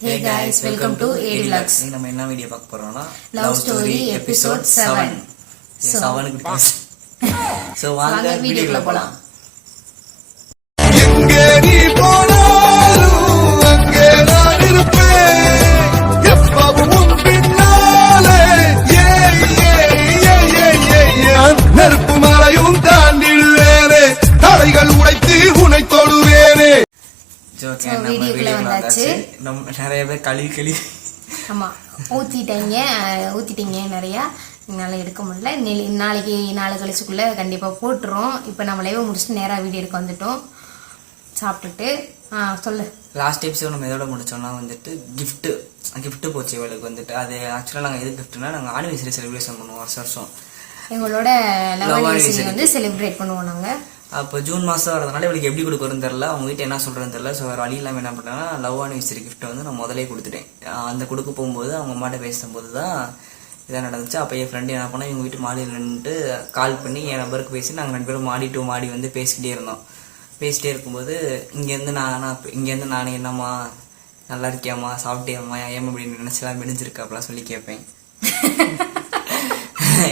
Hey guys, welcome to AD Vlogs. நம்ம என்ன video பார்க்க போறோம்னா Love Story episode 7. So 7க்கு so வாங்க வீடியோக்குள்ள போலாம். எங்கே நீ போனாலும் அங்கே நான் இருப்பேன் எப்பவும் உன் பின்னாலே நெருப்பு மலையும் தாண்டிடுவேனே தடைகள் உடைத்து உன்னை தொடுவேனே. வீடியோக்குள்ள வந்தாச்சு. நம்ம நிறைய பேர் கழுவி ஆமா ஊத்திட்டீங்க நிறைய, என்னால எடுக்க முடியல. நாளைக்கு நாளை கழிச்சுக்குள்ள கண்டிப்பா போட்டுரும். இப்ப நம்ம லைவ் முடிச்சுட்டு நேரா வீடியோ எடுக்க வந்துட்டோம். சாப்பிட்டுட்டு சொல்லு. லாஸ்ட் எபிசோட் நம்ம எதோட முடிச்சோம்னா வந்துட்டு கிஃப்ட் போச்சு இவளுக்கு வந்துட்டு. அது ஆக்சுவலா நாங்க எது கிஃப்ட்னா நாங்க ஆனிவர்சரி செலிப்ரேஷன் பண்ணுவோம் வருஷம். எங்களோட லவ் ஆனிவர்சரி வந்து செலிப்ரேட் பண்ணுவோம் நாங்க. அப்போ ஜூன் மாதம் வரதுனால இவளுக்கு எப்படி கொடுக்குறதுன்னு தெரியல, அவங்க வீட்டு என்ன சொல்றதுன்னு தெரியல. ஸோ வேறு வழி இல்லாமல் என்ன பண்ணேன்னா லவ் ஆனிவர்சரி கிஃப்ட்டை வந்து நான் முதலே கொடுத்துட்டேன். அந்த கொடுக்க போகும்போது அவங்க அம்மாட்ட பேசும்போது தான் இதாக நடந்துச்சு. அப்போ என் ஃப்ரெண்டு என்ன பண்ணால் இவங்க வீட்டு மாடியில் நின்றுட்டு கால் பண்ணி என் நம்பருக்கு பேசி நாங்கள் 2 பேரும் மாடி வந்து பேசிக்கிட்டே இருந்தோம். பேசிட்டே இருக்கும்போது இங்கேருந்து நானே என்னம்மா நல்லா இருக்கியாம்மா, சாப்பிட்டியாம்மா, ஏன் இப்படி நினச்சலாம் மெடிஞ்சிருக்கா அப்படிலாம் சொல்லி கேட்பேன்.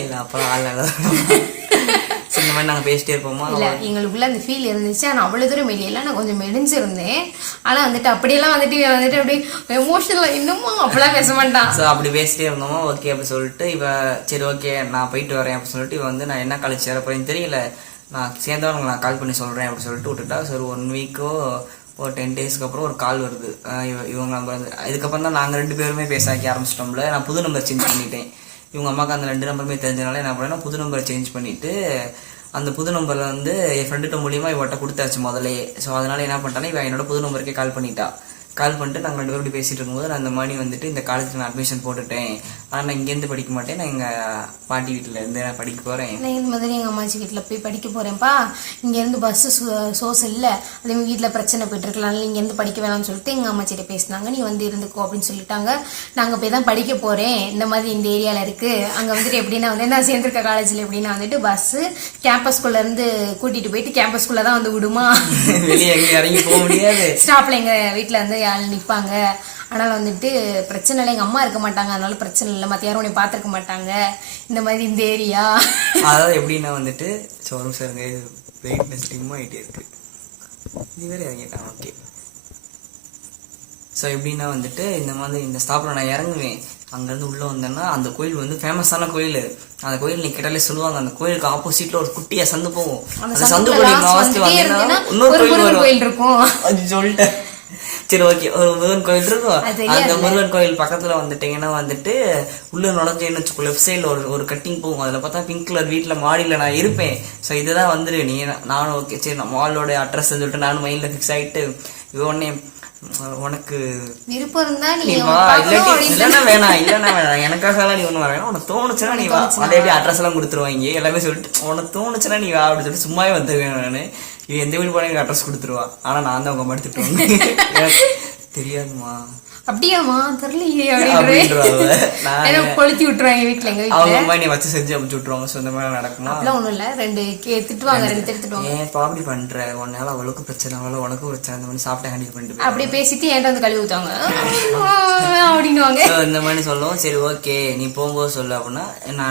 இல்லை அப்புறம் இந்த மாதிரி நாங்கள் பேசிட்டே இருப்போமா. இல்லை எங்களுக்குள்ள அந்த ஃபீல் இருந்துச்சு. ஆனால் அவ்வளோ தூரம் வெளியெல்லாம் நான் கொஞ்சம் மெடிஞ்சிருந்தேன். ஆனால் வந்துட்டு அப்படியெல்லாம் வந்துட்டு அப்படியே எமோஷனல் இன்னமும் அப்படிலாம் பேச மாட்டான். ஸோ அப்படி பேசிட்டே இருந்தோமா. ஓகே அப்படி சொல்லிட்டு இவ சரி ஓகே நான் போயிட்டு வரேன் அப்படின்னு சொல்லிட்டு இவ வந்து நான் என்ன காலேஜ் சேர போறேன்னு தெரியல, நான் சேர்ந்தவங்க நான் கால் பண்ணி சொல்கிறேன் அப்படின்னு சொல்லிட்டு விட்டுட்டா. சரி 1 வீக்கோ ஒரு 10 டேஸ்க்கு அப்புறம் ஒரு கால் வருது. இவங்க நம்பர் வந்து இதுக்கப்புறம் தான் நாங்கள் 2 பேருமே பேச ஆரம்பிச்சிட்டோம்ல. நான் புது நம்பர் சேஞ்ச் பண்ணிட்டேன். இவங்க அம்மாவுக்கு அந்த 2 நம்பருமே தெரிஞ்சனால என்ன பண்ணேன்னா புது நம்பரை சேஞ்ச் பண்ணிட்டு அந்த புது நம்பரில் வந்து என் ஃப்ரெண்டுகிட்ட மூலியமாக இவட்ட கொடுத்தாச்சு முதலே. ஸோ அதனால என்ன பண்ணிட்டானா இவன் என்னோட புது நம்பருக்கே கால் பண்ணிட்டா. கால் பண்ணிட்டு நாங்கள் 2 பேரும் இப்படி பேசிட்டு இருக்கும்போது நான் அந்த மாதிரி வந்துட்டு இந்த காலேஜில் நான் அட்மிஷன் போட்டுட்டேன். ஆனால் நான் இங்கேருந்து படிக்க மாட்டேன், நான் எங்கள் பாட்டி வீட்டில் இருந்து நான் படிக்க போகிறேன். நான் இந்த மாதிரி எங்கள் அம்மாச்சி வீட்டில் போய் படிக்க போகிறேன்ப்பா. இங்கேருந்து பஸ்ஸு சோர்ஸ் இல்லை, அதே வீட்டில் பிரச்சனை போயிட்டு இருக்கலாம், இங்கேருந்து படிக்க வேணாம்னு சொல்லிட்டு எங்கள் அம்மாச்சிட்ட பேசினாங்க. நீ வந்து இருந்துக்கோ அப்படின்னு சொல்லிட்டாங்க. நாங்கள் போய் தான் படிக்க போகிறேன், இந்த மாதிரி இந்த ஏரியாவில் இருக்குது. அங்கே வந்துட்டு எப்படின்னா வந்து நான் சேர்ந்துருக்க காலேஜில் எப்படின்னா வந்துட்டு பஸ்ஸு கேம்பஸ்குள்ளேருந்து கூட்டிகிட்டு போயிட்டு கேம்பஸ்குள்ளே தான் வந்து விடுமா, வெளியே எங்கே இறங்கி போக முடியாது. ஸ்டாப்பில் எங்கள் வீட்டில் வந்து ஆள் நிற்பாங்க. ஆனால் வந்துட்டு பிரச்சனை இல்லை, எங்கள் அம்மா இருக்க மாட்டாங்க, அதனால பிரச்சனை இல்லை, மற்ற யாரும் உன்னை பார்த்துருக்க மாட்டாங்க. இந்த மாதிரி இந்த ஏரியா அதாவது எப்படின்னா வந்துட்டு சோறும் சாருங்க வெயிட்னஸ் டிம் ஆகிட்டே இருக்கு. இது வேறு இறங்கிட்டான். ஓகே ஸோ எப்படின்னா வந்துட்டு இந்த மாதிரி இந்த ஸ்டாப்பில் நான் இறங்குவேன். அங்கேருந்து உள்ளே வந்தேன்னா அந்த கோயில் வந்து ஃபேமஸான கோயில். அந்த கோயில் நீ கேட்டாலே சொல்லுவாங்க, அந்த கோயிலுக்கு ஆப்போசிட்ல ஒரு குட்டியா சந்து போகும். அந்த சந்து இன்னொரு கோயில் இருக்கும். அது சொல்லிட்டேன். சரி ஓகே ஒரு முருகன் கோயில் இருக்கும். அந்த முருகன் கோயில் பக்கத்துல வந்துட்டீங்கன்னா வந்துட்டு உள்ள நுழைஞ்சேன்னு வச்சுக்கோ, லெஃப்ட் சைட்ல ஒரு கட்டிங் போகும். அதுல பார்த்தா பிங்க் கலர் வீட்டுல மாடியில நான் இருப்பேன். ஸோ இதுதான் வந்துரு நீ. நானும் ஓகே சரி நான் மாலோட அட்ரஸ் சொல்லிட்டு நானும் மைண்ட்ல ஃபிக்ஸ் ஆயிட்டு உடனே உனக்கு விருப்பம் இருந்தா நீ இல்லன்னா வேணாம் எனக்காக நீ ஒண்ணு வேணாம், உனக்கு தோணுச்சுன்னா நீ வா. அதே எப்படி அட்ரஸ் எல்லாம் கொடுத்துருவாங்க எல்லாமே சொல்லிட்டு உனக்கு தோணுச்சுன்னா நீ வா அப்படின்னு சொல்லிட்டு சும்மாவே வந்துருவேன். நானு இவன் எந்த வீடு போன எனக்கு அட்ரஸ் கொடுத்துருவா. ஆனா நான் தான் அவங்க மடுத்துட்டு தெரியாதுமா அப்படியாமா தெரியலையே அப்படின்னு கொளுத்தி விட்டுருவாங்க வீட்டுல. எங்க அவங்க அம்மா நீ வச்சு செஞ்சு அமுச்சு விட்டுருவாங்க. ஸோ இந்த மாதிரி நடக்குமா? அப்படிலாம் ஒண்ணும் இல்ல, 2 திட்டுவாங்க, 2 திட்டுவாங்க. ஏன் அப்படி பண்ற, உன்னால அவளுக்கு பிரச்சனை, உனக்கும் பிரச்சனை, இந்த மாதிரி சாப்பிட்ட ஹேண்டில் பண்ணிட்டு அப்படியே பேசிட்டு என்கிட்ட வந்து கழுவி ஊத்தாங்க அப்படின்னுவாங்க. இந்த மாதிரி சொல்லுவோம். சரி ஓகே நீ போகும்போது சொல்லு அப்படின்னா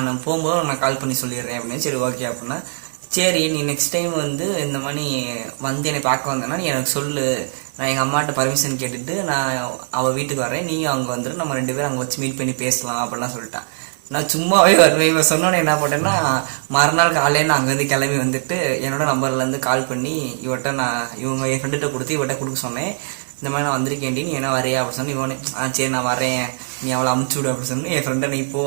நான் போகும்போது நான் கால் பண்ணி சொல்லிடுறேன் அப்படின்னு. சரி ஓகே அப்படின்னா சரி நீ நெக்ஸ்ட் டைம் வந்து இந்த மாதிரி வந்து என்னை பார்க்க வந்தேன்னா நீ எனக்கு சொல்லு, நான் எங்கள் அம்மாட்ட பர்மிஷன் கேட்டுட்டு நான் அவள் வீட்டுக்கு வரேன், நீயும் அங்கே வந்துட்டு நம்ம 2 பேரும் அங்கே வச்சு மீட் பண்ணி பேசலாம் அப்படிலாம் சொல்லிட்டான். நான் சும்மாவே வருவேன். இவன் சொன்னோன்னே என்ன போட்டேன்னா மறுநாள் காலையில் நான் அங்கேருந்து கிளம்பி வந்துட்டு என்னோட நம்பர்லேருந்து கால் பண்ணி இவட்ட இவங்க என் ஃப்ரெண்டுகிட்ட கொடுத்து இவட்ட கொடுக்க சொன்னேன். இந்த மாதிரி நான் வந்திருக்கேன்டி, நீ என்ன வரையா அப்படின்னு சொன்னேன். இவனே சரி நான் வரேன், நீ அவளை அமுச்சு விடு அப்படின்னு சொன்னேன். என் ஃப்ரெண்டை நீ இப்போ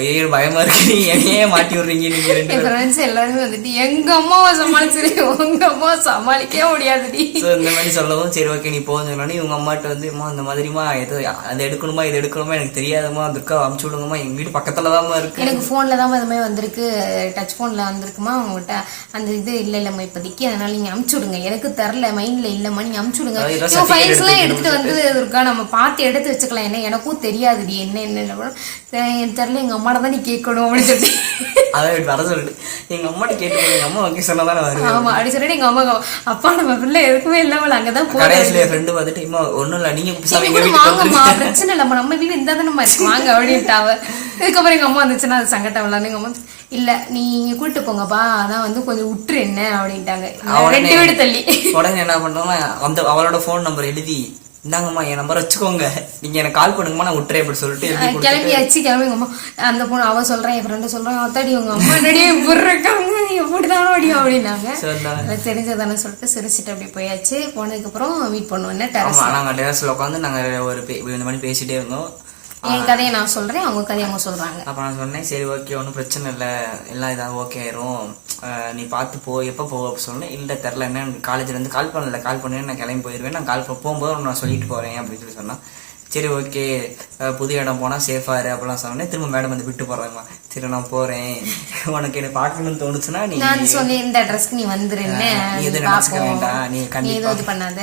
ஐயோ பயமா இருக்கு, நீ என்னையே மாட்டி விடுறீங்க நீங்க 2 ஃப்ரெண்ட்ஸ் எல்லாருமே வந்துட்டு எங்க அம்மாவை சமாளிச்சிரு, உங்க அம்மா சமாளிக்கவே முடியாதுடி. இந்த மாதிரி சொல்லவும் சரி ஓகே நீ போகணும்னு இவங்க அம்மாட்ட வந்து இந்த மாதிரிமா எது அதை எடுக்கணுமா இது எடுக்கணுமா எனக்கு தெரியாதமா, துர்கா அமுச்சு விடுங்கம்மா, எங்க வீடு பக்கத்துலதான் இருக்கு, எனக்கு போன்ல தான் இது மாதிரி வந்திருக்கு, டச் போன்ல வந்திருக்குமா உங்ககிட்ட அந்த இது இல்லம்மா இப்போதைக்கு, அதனால நீங்க அமுச்சு விடுங்க, எனக்கு தரல மைண்ட்ல இல்லம்மா நீங்க அமுச்சு விடுங்க. ஃபைல்ஸ் எல்லாம் எடுத்துட்டு வந்து துர்கா நம்ம பார்த்து எடுத்து வச்சுக்கலாம், என்ன எனக்கும் அம்மாவுக்கு தெரியாதுடி என்ன தெரியல, எங்க அம்மாட தான் நீ கேட்கணும் அப்படின்னு சொல்லிட்டு அதான் வர சொல்லிட்டு எங்க அம்மாட்ட கேட்டு எங்க அம்மா ஓகே சொன்னதானே வருவேன். ஆமா அப்படி சொல்லிட்டு எங்க அம்மா அப்பா நம்ம பிள்ளை எதுக்குமே இல்லாமல் அங்கதான் கடைசியில என் ஃப்ரெண்டு பார்த்துட்டு இம்மா ஒண்ணும் இல்ல நீங்க பேசாம எங்க போய் வீட்டுக்கு வாங்கம்மா, பிரச்சனை இல்லம்மா, நம்ம வீட்டுல இந்த தானே இருக்கு வாங்க அப்படின்ட்டாவ. இதுக்கப்புறம் எங்க அம்மா வந்துச்சுன்னா அது சங்கடம் இல்ல. எங்க அம்மா இல்ல நீங்க கூட்டிட்டு போங்கப்பா, அதான் வந்து கொஞ்சம் விட்டுரு என்ன அப்படின்ட்டாங்க. 2 வீடு தள்ளி. உடனே என்ன பண்றோம்னா அந்த அவளோட போன் நம்பர் எழுதி இந்தாங்கம்மா என் நம்பர் வச்சுக்கோங்க, நீங்க எனக்கு கால் பண்ணுங்கம்மா நான் விட்டுறேன் அப்படி சொல்லிட்டு கிளம்பியாச்சு. கிளம்பி எங்க அம்மா அந்த பொண்ணு அவ சொல்றேன், என் ஃப்ரெண்டு சொல்றான், அத்தாடி உங்க அம்மா நடியே இருக்காங்க எப்படிதானோ அடியும் அப்படின்னாங்க. தெரிஞ்சதானே சொல்லிட்டு சிரிச்சுட்டு அப்படி போயாச்சு. போனதுக்கு அப்புறம் மீட் பண்ணுவோம் டெரஸ். நாங்க டெரஸ்ல உட்காந்து நாங்க ஒரு இந்த மாதிரி பேசிட்டே இருந்தோம். என் கதையை நான் சொல்றேன், அவங்க கதையை அவங்க சொல்றாங்க. அப்ப நான் சொன்னேன் சரி ஓகே ஒன்றும் பிரச்சனை இல்லை, எல்லாம் இதாக ஓகே ஆயிரும், நீ பார்த்து போ, எப்போ போ அப்படி சொன்னேன். இல்லை தெரில என்ன காலேஜ்ல இருந்து கால் பண்ணேன், நான் கிளம்பி போயிடுவேன், நான் போகும்போது நான் சொல்லிட்டு போறேன் அப்படின்னு சொல்லி சொன்னான். சரி ஓகே புது இடம் போனா சேஃபா இரு அப்படிலாம் சொன்னேன். திரும்ப மேடம் வந்து விட்டு போறாங்கம்மா. சரி நான் போறேன், உனக்கு என்ன பார்க்கணும்னு தோணுச்சுன்னா நீ சொல்லி இந்த அட்ரஸ்க்கு நீ வந்துரு, நீ எதுவும் நினைச்சுக்க வேண்டாம், நீ கண்டிப்பா பண்ணாத,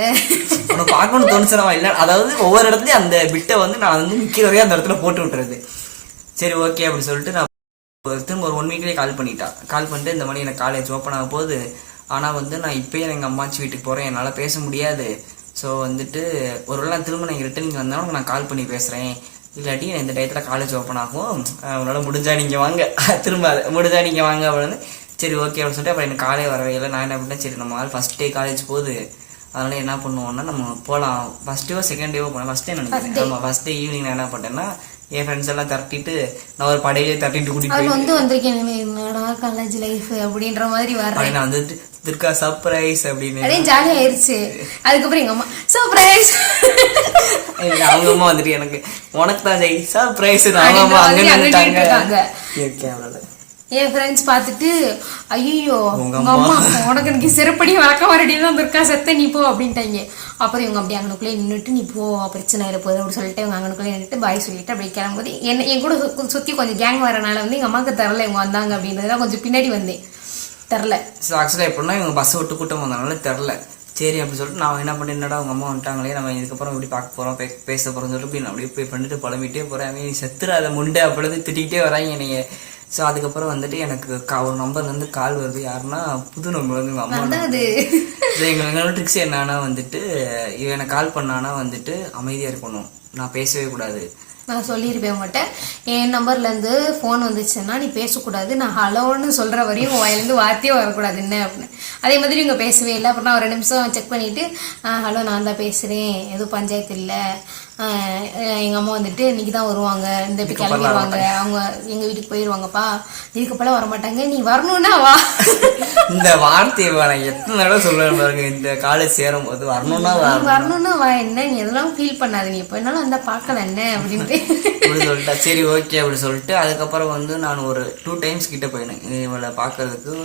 உனக்கு பார்க்கணும்னு தோணுச்சுன்னா இல்ல. அதாவது ஒவ்வொரு இடத்துலயும் அந்த பிட்டை வந்து நான் வந்து நிக்கிறதே அந்த இடத்துல போட்டு விட்டுறது. சரி ஓகே அப்படி சொல்லிட்டு நான் திரும்ப ஒரு 1 வீக்லயே கால் பண்ணிட்டு இந்த மாதிரி எனக்கு காலேஜ் ஓப்பன் ஆக போகுது, ஆனா வந்து நான் இப்பயே எங்க அம்மாச்சி வீட்டுக்கு போறேன், என்னால பேச முடியாது. ஸோ வந்துட்டு ஒரு வேளை திரும்ப நான் ரிட்டர்னிங் வந்தாலும் நான் கால் பண்ணி பேசுறேன், இல்லாட்டி இந்த டயத்துல காலேஜ் ஓப்பன் ஆகும், உன்னால முடிஞ்சா நீங்க வாங்க, திரும்ப முடிஞ்சா நீங்க வாங்க அப்படின்னு. சரி ஓகே அப்படின்னு சொல்லிட்டு அப்புறம் எனக்கு காலே வரவே இல்லை. நான் என்ன பண்ணேன், சரி நம்ம ஃபர்ஸ்ட் டே காலேஜ் போகுது, அதனால என்ன பண்ணுவோம்னா நம்ம போகலாம். ஃபர்ஸ்ட் டேவோ செகண்ட் டேவோ போனேன், ஃபர்ஸ்ட் டே நினைக்கிறேன். ஆமா ஃபர்ஸ்ட் டே ஈவினிங் நான் என்ன பண்ணேன்னா என் ஃப்ரெண்ட்ஸ் எல்லாம் தட்டிட்டு நான் ஒரு படையிலே தட்டிட்டு கூட்டிட்டு வந்திருக்கேன். என்னடா காலேஜ் லைஃப் அப்படின்ற மாதிரி வரேன். நான் வந்துட்டு திருக்கா சர்ப்ரைஸ் அப்படின்னு அதே ஜாலியா ஆயிருச்சு. அதுக்கப்புறம் எங்க அம்மா சர்ப்ரைஸ், அவங்க அம்மா வந்துட்டு எனக்கு உனக்கு தான் ஜெய் சர்ப்ரைஸ், அவங்க அம்மா அங்க நின்னுட்டாங்க. என் ஃப்ரெண்ட்ஸ் பார்த்துட்டு ஐயோ உங்க அம்மா உனக்கு எனக்கு சிறப்படி வழக்க வரடிதான் துர்கா செத்த நீ போ அப்படின்ட்டாங்க. அப்புறம் இவங்க அப்படி அங்கனுக்குள்ளே நின்றுட்டு நீ போ பிரச்சனை இல்லை போகுது அப்படின்னு சொல்லிட்டு இவங்க அங்கனுக்குள்ளே நின்றுட்டு பாய் சொல்லிட்டு அப்படி கிளம்பும்போது என் கூட சுற்றி கொஞ்சம் கேங் வரனால வந்து எங்கள் அம்மாவுக்கு தரல இவங்க வந்தாங்க அப்படின்றதுலாம் கொஞ்சம் பின்னாடி வந்தேன் தெரில. ஸோ ஆக்சுவலாக எப்படின்னா இவங்க பஸ் விட்டு கூட்டம் வந்தனால தெரில. சரி அப்படி சொல்லிட்டு நான் என்ன பண்ணேன், என்னடா அவங்க அம்மா வந்துட்டாங்களே நம்ம இதுக்கப்புறம் இப்படி பார்க்க போகிறோம் பேச போகிறோம்னு சொல்லிட்டு நான் அப்படியே போய் பண்ணிட்டு புலம்பிட்டே போகிறேன். நீ செத்துறாத முண்டை அப்பொழுது திட்டிகிட்டே வராங்க என்னைய. ஸோ அதுக்கப்புறம் வந்துட்டு எனக்கு ஒரு நம்பர்லேருந்து கால் வருது, யாருன்னா புது நம்பர் வந்து எங்கள் அம்மா. எங்களோட ட்ரிக்ஸ் என்னன்னா வந்துட்டு இவன் எனக்கு கால் பண்ணானா வந்துட்டு அமைதியாக இருக்கணும், நான் பேசவே கூடாது. நான் சொல்லியிருப்பேன் உங்கள்கிட்ட, என் நம்பர்லேருந்து ஃபோன் வந்துச்சுன்னா நீ பேசக்கூடாது, நான் ஹலோன்னு சொல்கிற வரையும் உன் வாயிலேருந்து வார்த்தையே வரக்கூடாது என்ன அப்படின்னு. அதே மாதிரி இவங்க பேசவே இல்லை. அப்புறம் நான் ஒரு 2 நிமிஷம் செக் பண்ணிவிட்டு ஹலோ நான் தான் பேசுகிறேன், எதுவும் பஞ்சாயத்து இல்லை, எங்கள் அம்மா வந்துட்டு இன்னைக்கு தான் வருவாங்க, இந்த இப்படி கிளம்பிடுவாங்க, அவங்க எங்கள் வீட்டுக்கு போயிடுவாங்கப்பா, இதுக்கப்பெல்லாம் வரமாட்டாங்க, நீ வரணும்னா வா. இந்த வார்த்தையை நான் எத்தனை தடவை சொல்லுவேன் பாருங்க, இந்த காலேஜ் சேரும் போது வரணும்னா வா என்ன நீ எதெல்லாம் ஃபீல் பண்ணாது, நீ எப்போ என்னாலும் வந்தால் பார்க்கல என்ன அப்படின்ட்டு அப்படி சொல்லிட்டா. சரி ஓகே அப்படி சொல்லிட்டு அதுக்கப்புறம் வந்து நான் ஒரு 2 டைம்ஸ் கிட்ட போயினேன் இவளை பார்க்கறதுக்கு.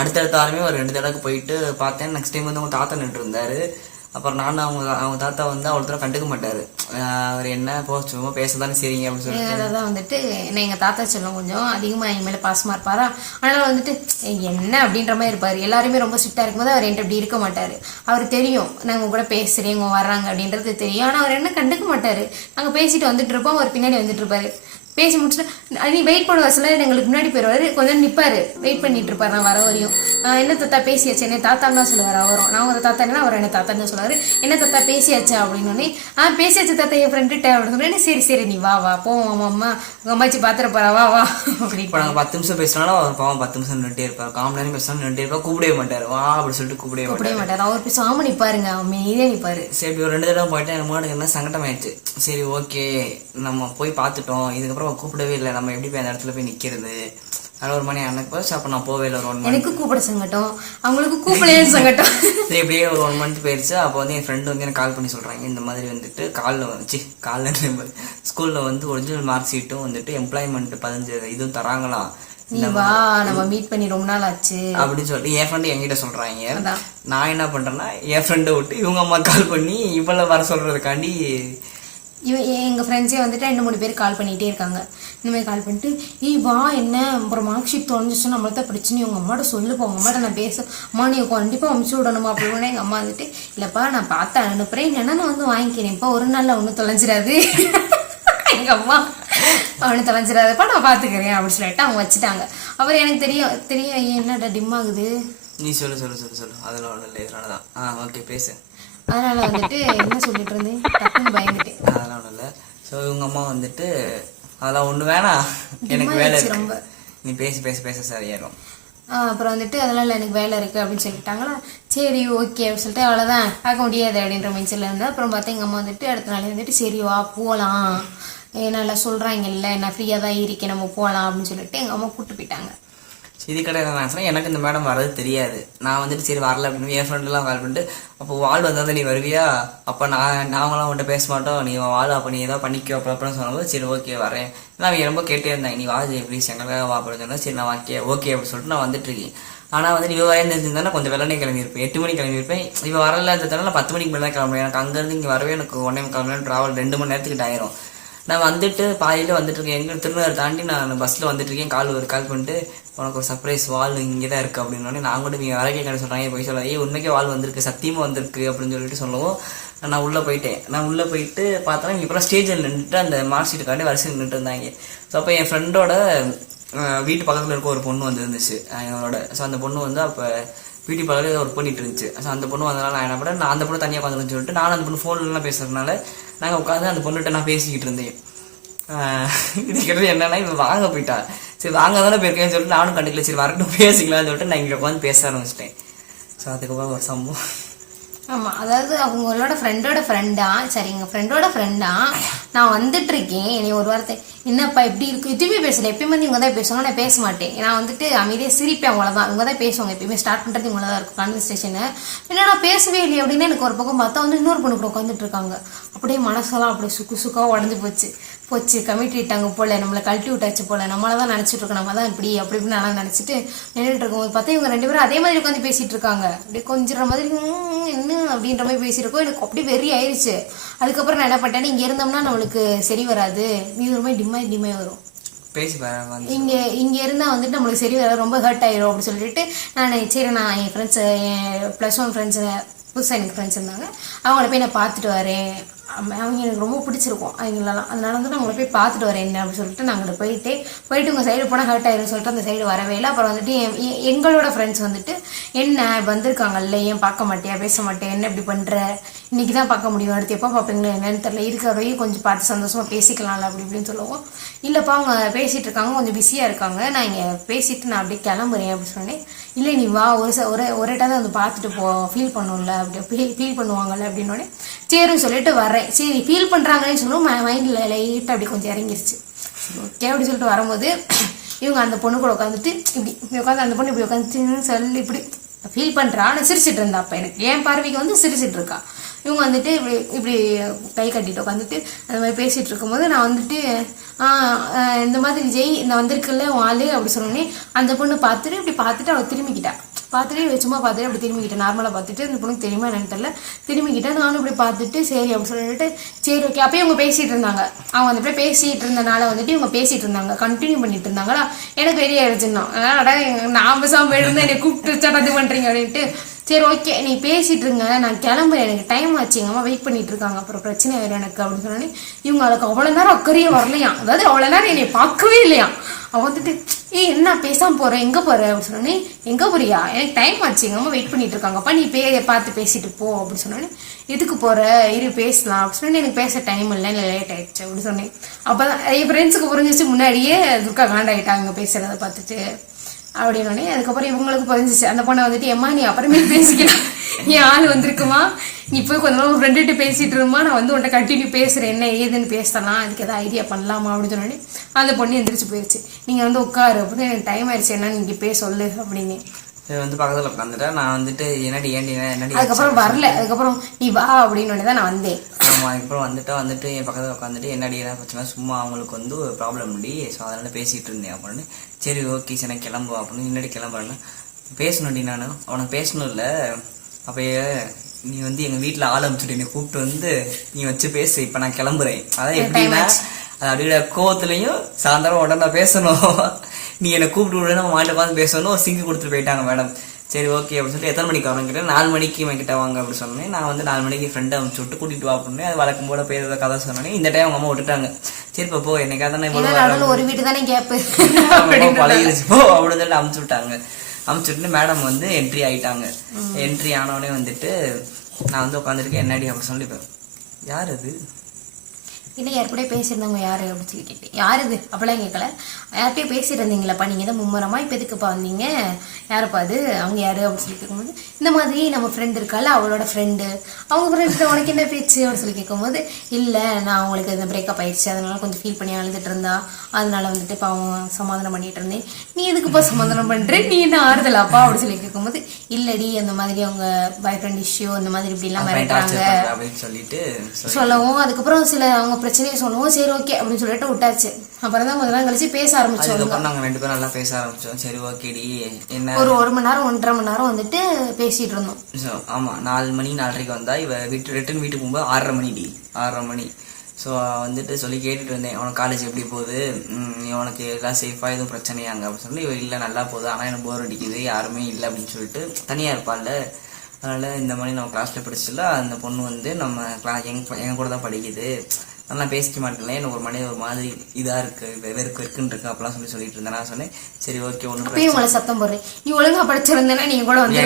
அடுத்தடுத்த ஆரமே ஒரு 2 தடவைக்கு போயிட்டு பார்த்தேன். நெக்ஸ்ட் டைம் வந்து அவங்க தாத்தா நின்று இருந்தாரு. அப்புறம் நானும் அவங்க தாத்தா வந்து அவ்வளோ கண்டுக்க மாட்டாரு, அவர் என்ன சும்மா பேசதானே சரிங்க அப்படின்னு சொல்லிட்டு அதான் வந்துட்டு என்ன எங்கள் தாத்தா செல்லம் கொஞ்சம் அதிகமாக என் மேலே பாசமாக இருப்பாரா, அதனால வந்துட்டு என்ன அப்படின்ற மாதிரி இருப்பார். எல்லாருமே ரொம்ப ஸ்ட்ரிக்டாக இருக்கும்போது அவர் என்கிட்ட அப்படி இருக்க மாட்டார். அவர் தெரியும் நாங்கள் கூட பேசுகிறேன் இவங்க வர்றாங்க அப்படின்றது தெரியும், ஆனால் அவர் என்ன கண்டுக்க மாட்டார். நாங்கள் பேசிட்டு வந்துட்டு இருப்போம், அவர் பின்னாடி வந்துட்டு இருப்பாரு. பேசி முடிச்சுட்டு நீ வெயிட் பண்ணுவா, சில எங்களுக்கு முன்னாடி போயிடுவாரு, கொஞ்சம் நிற்பாரு வெயிட் பண்ணிட்டு இருப்பாரு. நான் வர வரையும் என்ன தாத்தா பேசியாச்சு, என்ன தாத்தான்னு தான் சொல்லுவார் அவரும். நான் ஒரு தாத்தா என்ன அவர் என்ன தாத்தான்னு தான் சொல்லுவார். என்ன தாத்தா பேசியாச்சா அப்படின்னு பேசியாச்சு தாத்தா என் ஃப்ரெண்டுகிட்ட அப்படின்னு சொன்னேன். சரி சரி நீ வா வா போவோம் அம்மா உங்க அம்மாச்சி பாத்திர போறா வா வா அப்படி. இப்போ நாங்கள் 10 நிமிஷம் பேசினாலும் அவர் பாவம் 10 நிமிஷம் நின்றுட்டே இருப்பார், 1/4 மணி நேரம் பேசினாலும் நின்றுட்டே இருப்பார், கூப்பிடவே மாட்டார், வா அப்படி சொல்லிட்டு கூப்பிடவே மாட்டார். அவர் பேசாம நிற்பாருங்க, அமைதியாக நிற்பாரு. சரி ஒரு 2 தடவை போயிட்டு எனக்கு முன்னாடி என்ன சங்கடம் ஆயிடுச்சு. சரி ஓகே நம்ம போய் பார்த்துட்டோம், இதுக்கப்புறம் கூப்பிடவே இல்லை, நம்ம எப்படி போய் அந்த இடத்துல போய் நிற்கிறது. அதனால 1 மணி எனக்கு போச்சு. அப்போ நான் போவே இல்லை ஒரு 1 மணி. எனக்கு கூப்பிட சங்கட்டம், அவங்களுக்கு கூப்பிடவே சங்கட்டம். சரி இப்படியே ஒரு 1 மந்த் போயிடுச்சு. அப்போ வந்து என் ஃப்ரெண்டு வந்து எனக்கு கால் பண்ணி சொல்கிறாங்க, இந்த மாதிரி வந்துட்டு காலில் ஸ்கூலில் வந்து ஒரிஜினல் மார்க் ஷீட்டும் வந்துட்டு எம்ப்ளாய்மெண்ட் 15 இதுவும் தராங்களாம், நம்ம மீட் பண்ணி ரொம்ப நாள் ஆச்சு அப்படின்னு சொல்லிட்டு என் ஃப்ரெண்டு என்கிட்ட சொல்றாங்க. நான் என்ன பண்றேன்னா என் ஃப்ரெண்டை விட்டு இவங்க அம்மா கால் பண்ணி இவள வர சொல்றதுக்காண்டி எங்கள் ஃப்ரெண்ட்ஸே வந்துட்டு 2-3 பேர் கால் பண்ணிகிட்டே இருக்காங்க. இந்த மாதிரி கால் பண்ணிட்டு வா என்ன அப்புறம் மார்க் ஷீட் தொலைஞ்சிச்சுன்னா நம்மள பிரச்சனை, உங்கள் அம்மாட்ட சொல்லுப்பா, உங்கள் அம்மாட்ட நான் அம்மா நீ கண்டிப்பாக அமுச்சு விடணுமா அப்படின்னு. எங்கள் அம்மா வந்துட்டு இல்லைப்பா நான் பார்த்து அனுப்புகிறேன், இல்லைன்னா நான் வந்து வாங்கிக்கிறேன்ப்பா, ஒரு நாளில் ஒன்றும் தொலைஞ்சிடாது எங்க அம்மா அவனை தொலைஞ்சிடாதப்பா நான் பாத்துக்கிறேன் அப்படின்னு சொல்லிட்டு அவங்க வச்சுட்டாங்க. அப்புறம் எனக்கு தெரியும் என்னடா டிம் ஆகுது. நீ சொல்லு அதெல்லாம் ஒன்றும் இல்லை, இதனாலதான். ஓகே பேசு. அதனால வந்துட்டு என்ன சொல்லிட்டு இருந்தேன், டக்குன்னு பயந்துட்டேன். அதெல்லாம் ஒன்றும் இல்லை. ஸோ இவங்க அம்மா வந்துட்டு அதெல்லாம் ஒண்ணு வேணாம், எனக்கு வேலை இருக்கு, ரொம்ப நீ பேச சரியாயிரும். அப்புறம் வந்துட்டு அதெல்லாம் இல்லை எனக்கு வேலை இருக்குது அப்படின்னு சொல்லிட்டாங்களா. சரி ஓகே அப்படின்னு சொல்லிட்டு அவ்வளோதான் பார்க்க முடியாது அப்படின்ற மைண்ட்ஸில் இருந்தால். அப்புறம் பார்த்தா எங்கள் அம்மா வந்துட்டு அடுத்த நாள் வந்துட்டு சரி வா போகலாம், நல்லா சொல்கிறாங்கல்ல நான் ஃப்ரீயாக தான் இருக்கேன் நம்ம போகலாம் அப்படின்னு சொல்லிட்டு எங்கள் அம்மா கூப்பிட்டு போயிட்டாங்க. இது கடை என்ன சொன்னால் எனக்கு இந்த மேடம் வர்றது தெரியாது. நான் வந்துட்டு சரி வரல அப்படின்னு என் ஃப்ரெண்டெல்லாம் கால் பண்ணிட்டு அப்போ வாழ் வந்தால் நீ வருவியா, அப்போ நாங்களாம் அவன்கிட்ட பேச மாட்டோம், நீ வாழ் அப்போ நீ ஏதாவது பண்ணிக்கோ அப்படின்னு சொன்னபோது சரி ஓகே வரேன். நான் அவங்க ரொம்ப கேட்டே இருந்தாங்க நீ வாஜி ப்ளீஸ் எங்களுக்காக வா அப்படின்னு சொன்னால் சரி நான் ஓகே அப்படின்னு சொல்லிட்டு நான் வந்துட்டு இருக்கேன். ஆனால் வந்து இவ வரேன்னு தெரிஞ்சிருந்தா கொஞ்சம் வெள்ளனே கிளம்பியிருப்பேன், 8 மணிக்கு கிளம்பியிருப்பேன். இவ வரலன்றதுனால நான் 10 மணிக்கு மேலே தான் கிளம்புறேன். எனக்கு அங்கேருந்து இங்கே வரவே எனக்கு 1.25 மணி நேரம் ட்ராவல், 2 மணி நேரத்துக்கு ஆயிரும். நான் வந்துட்டு பாதியில் வந்துட்டு இருக்கேன், எங்கள் திருநெல்வேலி தாண்டி நான் பஸ்ஸில் வந்துட்டு இருக்கேன். கால் பண்ணிட்டு உனக்கு ஒரு சர்ப்ரைஸ் வால் இங்கே தான் இருக்குது அப்படின்னோடனே நான் கூட நீங்கள் வரக்கே கடை சொல்கிறாங்க போய் சொல்லாது உண்மைக்கே வால் வந்திருக்கு சத்தியமாக வந்திருக்கு அப்படின்னு சொல்லிட்டு சொல்லவும் நான் உள்ளே போயிட்டேன். நான் உள்ளே போயிட்டு பார்த்தா இப்போலாம் ஸ்டேஜில் நின்றுட்டு அந்த மார்க் ஷீட்டுக்காண்டி வரிசையில் நின்றுட்டு இருந்தாங்க. ஸோ அப்போ என் ஃப்ரெண்டோட வீட்டு பக்கத்தில் இருக்க ஒரு பொண்ணு வந்துருந்துச்சு என்னோட. ஸோ அந்த பொண்ணு வந்து அப்போ வீட்டு பக்கத்தில் ஒர்க் பண்ணிட்டு இருந்துச்சு. ஸோ அந்த பொண்ணு வந்தனால நான் என்ன பண்ணேன், நான் அந்த பொண்ணு தனியாக உட்காந்துருன்னு சொல்லிட்டு நான் அந்த பொண்ணு ஃபோன்லாம் பேசுறதுனால நாங்கள் உட்காந்து அந்த பொண்ணுகிட்ட நான் பேசிக்கிட்டு இருந்தேன். இது கிட்ட என்னன்னா இவன் வாங்க போயிட்டா, சரி வாங்க தானே போயிருக்கேன்னு சொல்லிட்டு நானும் கண்டுக்கல, சரி வரட்டும் பேசிக்கலாம்னு சொல்லிட்டு நான் இங்கே உட்காந்து பேச ஆரம்பிச்சிட்டேன். ஸோ அதுக்கப்புறம் ஒரு சம்பவம். ஆமாம், அதாவது அவங்களோட ஃப்ரெண்டோட ஃப்ரெண்டா, சரி எங்கள் ஃப்ரெண்டோட ஃப்ரெண்டா நான் வந்துட்டு இருக்கேன். என்னை ஒரு வார்த்தை என்னப்பா எப்படி இருக்கு எதுவுமே பேசல. எப்பயுமே வந்து இவங்க தான் பேசுவாங்க, நான் பேச மாட்டேன். நான் வந்துட்டு அமைதியாக சிரிப்பேன், அவ்வளோதான். இவங்க தான் பேசுவாங்க, எப்பயுமே ஸ்டார்ட் பண்ணுறது இவங்க தான் இருக்கும் கான்வர்சேஷனு. என்னடா பேசவே இல்லையே அப்படின்னு எனக்கு ஒரு பக்கம் பார்த்தா வந்து இன்னொரு பொண்ணு கூட உட்காந்துட்டு இருக்காங்க. அப்படியே மனசெல்லாம் அப்படியே சுக்காக உடஞ்சி போச்சு கமிட்டிட்டாங்க போல, நம்மளை கழட்டி விட்டாச்சு போல, நம்மளை தான் நினச்சிட்டு இருக்கோம், நம்ம தான் இப்படி அப்படி இப்படின்னு நான் நினச்சிட்டு நின்றுட்டு இருக்கும்போது பார்த்தா இவங்க 2 பேரும் அதே மாதிரி உட்காந்து பேசிட்டு இருக்காங்க. அப்படியே கொஞ்சிற மாதிரி என்ன அப்படின்ற மாதிரி பேசியிருக்கோம். எனக்கு அப்படி வெறி ஆயிடுச்சு. அதுக்கப்புறம் நான் என்ன பண்ணிட்டேன், இங்கே இருந்தோம்னா நம்மளுக்கு சரி வராது, நீ ஒரு மாதிரி டிம்மாய் வரும், இங்க இருந்தா வந்துட்டு நம்மளுக்கு சரி வர ரொம்ப ஹர்ட் ஆயிரும் அப்படின்னு சொல்லிட்டு நான் சரி நான் என் ஃப்ரெண்ட்ஸ் என் +1 ஃப்ரெண்ட்ஸ் புதுசாக எனக்கு ஃப்ரெண்ட்ஸ் இருந்தாங்க, அவங்கள போய் நான் பார்த்துட்டு வரேன், அவங்க எனக்கு ரொம்ப பிடிச்சிருக்கும் அவங்களெல்லாம், அதனால வந்து நான் அவங்கள போய் பார்த்துட்டு வரேன் என்ன அப்படின்னு சொல்லிட்டு நாங்கள் போயிட்டு உங்கள் சைடு போனால் ஹர்ட் ஆயிரும் சொல்லிட்டு அந்த சைடு வரவே இல்லை. அப்புறம் வந்துட்டு எங்களோட ஃப்ரெண்ட்ஸ் வந்துட்டு என்ன வந்திருக்காங்கல்ல ஏன் பார்க்க மாட்டியா பேச மாட்டேன் என்ன இப்படி பண்ணுற, இன்னைக்கு தான் பார்க்க முடியும், அடுத்து எப்போ பார்ப்பீங்களா என்னன்னு தெரியல, இருக்கிறவரையும் கொஞ்சம் பார்த்து சந்தோஷமா பேசிக்கலாம்ல அப்படி இப்படின்னு சொல்லுவோம். இல்லைப்பா அவங்க பேசிகிட்டு இருக்காங்க கொஞ்சம் பிஸியாக இருக்காங்க, நான் இங்கே பேசிட்டு நான் அப்படியே கிளம்புறேன் அப்படின்னு சொன்னேன். இல்லை நீ வா ஒரே டைம் வந்து பார்த்துட்டு போ, ஃபீல் பண்ணும்ல அப்படி ஃபீல் பண்ணுவாங்கல்ல அப்படின்னோடனே சரின்னு சொல்லிட்டு வரேன். சரி ஃபீல் பண்ணுறாங்கன்னு சொல்லுவோம் மைண்டில் லைட்டாக அப்படி கொஞ்சம் இறங்கிருச்சு. ஓகே அப்படி சொல்லிட்டு வரும்போது இவங்க அந்த பொண்ணு கூட உட்காந்துட்டு இப்படி உட்காந்து அந்த பொண்ணு இப்படி உட்காந்து சொல்லி இப்படி ஃபீல் பண்ணுறா, ஆனால் சிரிச்சிட்டு இருந்தா. அப்போ எனக்கு என் பார்வைக்கு வந்து சிரிச்சிட்டு இருக்கா. இவங்க வந்துட்டு இப்படி கை கட்டிட்டு உட்காந்துட்டு அந்த மாதிரி பேசிகிட்டு இருக்கும்போது நான் வந்துட்டு இந்த மாதிரி விஜய் இந்த வந்திருக்குல்ல ஆளு அப்படி சொன்னோன்னே அந்த பொண்ணு பார்த்துட்டு அவள் திரும்பிக்கிட்டா. சும்மா பார்த்துட்டு அப்படி திரும்பிக்கிட்டேன், நார்மலாக பார்த்துட்டு அந்த பொண்ணுக்கு தெரியுமா எனக்கு தெரியல, திரும்பிக்கிட்டேன். நானும் இப்படி பார்த்துட்டு சரி அப்படி சொல்லிட்டு சரி ஓகே. அப்பயே இவங்க பேசிகிட்டு இருந்தாங்க, அவங்க வந்து அப்படியே பேசிகிட்டு இருந்தனால வந்துட்டு இவங்க பேசிகிட்டு இருந்தாங்க, கண்டினியூ பண்ணிட்டு இருந்தாங்களா. எனக்கு வெளியே ஆயிடுச்சுன்னா நான் பேசாமல் போயிட்டு என்னை கூப்பிட்டு வச்சா இது பண்ணுறீங்க அப்படின்ட்டு சரி ஓகே நீ பேசிட்டு இருங்க நான் கிளம்புறேன், எனக்கு டைம் ஆச்சு, எங்கள் அம்மா வெயிட் பண்ணிட்டு இருக்காங்க, அப்புறம் பிரச்சனை வேறு எனக்கு அப்படின்னு சொன்னோன்னே இவங்க அதுக்கு அவ்வளோ நேரம் அக்கறையே வரலையாம், அதாவது அவ்வளோ நேரம் என்னை பார்க்கவே இல்லையா. அவன் வந்துட்டு என்ன பேசாமல் போகிறேன் எங்கே போகிற அப்படின்னு சொன்னோன்னே எங்கே போறியா எனக்கு டைம் ஆச்சு எங்கள் அம்மா வெயிட் பண்ணிட்டு இருக்காங்கப்பா நீ பார்த்து பேசிட்டு போ அப்படின்னு சொன்னோன்னே எதுக்கு போகிற இரு பேசலாம் அப்படின்னு சொன்னேன். எனக்கு பேச டைம் இல்லை லேட் ஆயிடுச்சு அப்படின்னு சொன்னேன். அப்போ தான் என் ஃப்ரெண்ட்ஸுக்கு புரிஞ்சிச்சு, முன்னாடியே துர்கா காண்டாயிட்டாங்க பேசுகிறத பார்த்துட்டு அப்படின்னோடனே. அதுக்கப்புறம் இவங்களுக்கு புரிஞ்சிச்சு. அந்த பொண்ணை வந்துட்டு எம்மா நீ அப்புறமே பேசிக்கலாம், என் ஆள் வந்திருக்குமா நீ போய் கொஞ்ச நாள் ஃப்ரெண்டுகிட்ட பேசிட்டு இருமா, நான் வந்து உன்ட்ட கண்டினியூ பேசுகிறேன் என்ன ஏதுன்னு பேசலாம், அதுக்கு எதாவது ஐடியா பண்ணலாமா அப்படின்னு சொன்னோடனே அந்த பொண்ணு எந்திரிச்சு போயிடுச்சு. நீங்கள் வந்து உட்காரு அப்படின்னு எனக்கு டைம் ஆயிடுச்சு என்ன நீங்கள் போய் சொல்லு அப்படின்னு வந்து பக்கத்தில் உட்காந்துட்டேன். நான் வந்துட்டு என்னடி அதுக்கப்புறம் வரல, அதுக்கப்புறம் நீ வா அப்படின்னு தான் நான் வந்தேன். ஆமாம் அதுக்கப்புறம் வந்துட்டு என் பக்கத்தில் உட்காந்துட்டு என்னடி என்ன பிரச்சனை சும்மா அவங்களுக்கு வந்து ஒரு ப்ராப்ளம் முடி, ஸோ அதனால பேசிகிட்டு இருந்தேன் அப்படின்னு. சரி ஓகே சரி நான் கிளம்புவா அப்படின்னு என்னடி கிளம்புறேன்னு பேசணும்டி நான் அவனுக்கு பேசணும் இல்லை. அப்போ நீ வந்து எங்கள் வீட்டில் ஆள் அனுப்பிச்சுட்டு என்னை கூப்பிட்டு வந்து நீ வச்சு பேசு இப்போ நான் கிளம்புறேன். அதான் எப்படின்னா அது அப்படியே கோவத்துலையும் சாயந்தரம் உடனே பேசணும், நீ என்னை கூப்பிட்டு விட நம்ம மாட்டில் உட்காந்து பேசணும், ஒரு சிங்கு கொடுத்துட்டு போயிட்டாங்க மேடம். சரி ஓகே அப்படின்னு சொல்லிட்டு எத்தனை மணிக்கு வரணும் கிட்ட 4 மணிக்கு என்கிட்ட வாங்க அப்படின்னு சொன்னேன். நான் வந்து 4 மணிக்கு ஃப்ரெண்டை அனுப்பிச்சு விட்டு கூட்டிகிட்டு வா அப்படின்னு அது வழக்கம் போல பேர் கதை சொன்னேன். இந்த டைம் அவங்க அம்மா விட்டுட்டாங்க, சரி இப்போ போ என்னைக்காக தானே ஏன்னா நடுவில் ஒரு வீட்டு தானே கேப்பு பழகிருச்சு போ அப்படின்னு சொல்லி அமுச்சு விட்டாங்க. அமுச்சுட்டு மேடம் வந்து என்ட்ரி ஆயிட்டாங்க. என்ட்ரி ஆனோடனே வந்துட்டு நான் வந்து உட்காந்துருக்கேன். என்னடி அப்படி சொல்லிப்பேன், யார் அது இல்லை யார் கூட பேசியிருந்தவங்க யாரு அப்படின்னு சொல்லி கேட்டேன். யார் இது அப்படிலாம் கேட்கல, யார்கிட்டயும் பேசியிருந்தீங்களப்பா நீங்கள் தான் மும்மரமா இப்போ எதுக்குப்பா வந்தீங்க, யாருப்பா அது, அவங்க யாரு அப்படின்னு சொல்லி கேட்கும்போது இந்த மாதிரி நம்ம ஃப்ரெண்ட் இருக்கால அவளோட ஃப்ரெண்டு, அவங்க ஃப்ரெண்டு உனக்கு என்ன பேச்சு அப்படின்னு சொல்லி கேட்கும்போது இல்லை நான் அவங்களுக்கு இந்த பிரேக்கப் ஆயிடுச்சு அதனால கொஞ்சம் ஃபீல் பண்ணி அழுதுட்டு இருந்தா அதனால வந்துட்டு இப்போ அவங்க சமாதானம் பண்ணிட்டு இருந்தேன். நீ எதுக்குப்பா சமாதானம் பண்ற, நீ என்ன ஆறுதலாப்பா அப்படின்னு சொல்லி கேட்கும்போது இல்லடி அந்த மாதிரி அவங்க பாய் ஃப்ரெண்ட் இஷ்யூ அந்த மாதிரி இப்படிலாம் மிரட்டுறாங்க அப்படின்னு சொல்லிட்டு சொல்லவும் அதுக்கப்புறம் சில அவங்க பிரச்சனையை சொல்லவும் சரி ஓகே அப்படின்னு சொல்லிட்டு விட்டாச்சு. அப்புறம் தான் கொஞ்ச நாள் கழிச்சு பேச ஆரம்பிச்சோம். அதுக்கப்புறம் நாங்க 2 பேரும் நல்லா பேச ஆரம்பிச்சோம். சரி ஓகேடி என்ன ஒரு 1 மணி நேரம் 1.5 மணி நேரம் வந்துட்டு பேசிட்டு இருந்தோம். ஆமா 4 மணி 4:30 வந்தா இவ ரிட்டர்ன் வீட்டுக்கு போகும்போது 6:30 மணிடி 6:30 மணி. ஸோ வந்துட்டு சொல்லி கேட்டுட்டு இருந்தேன், உனக்கு காலேஜ் எப்படி போகுது, உனக்கு எல்லாம் சேஃபாக எதுவும் பிரச்சனையாங்க அப்படின்னு சொல்லி இவ இல்லை நல்லா போகுது ஆனால் எனக்கு போர் அடிக்குது யாருமே இல்லை அப்படின்னு சொல்லிட்டு தனியாக இருப்பாள்ல. அதனால இந்த மாதிரி நம்ம கிளாஸ்ல படிச்சுல அந்த பொண்ணு வந்து நம்ம கிளாஸ் எங்க கூட தான் படிக்குது, நல்லா பேசிக்க மாட்டேன்ல, எனக்கு ஒரு மாதிரி இதா இருக்கு வெறுக்குன்னு இருக்கு அப்படிலாம் சொல்லிட்டு இருந்தேன். நான் சொன்னேன் சரி ஓகே ஒன்று உங்களை சத்தம் போடுறேன், நீ ஒழுங்கா படிச்சிருந்தேன்னா நீங்க கூட வந்து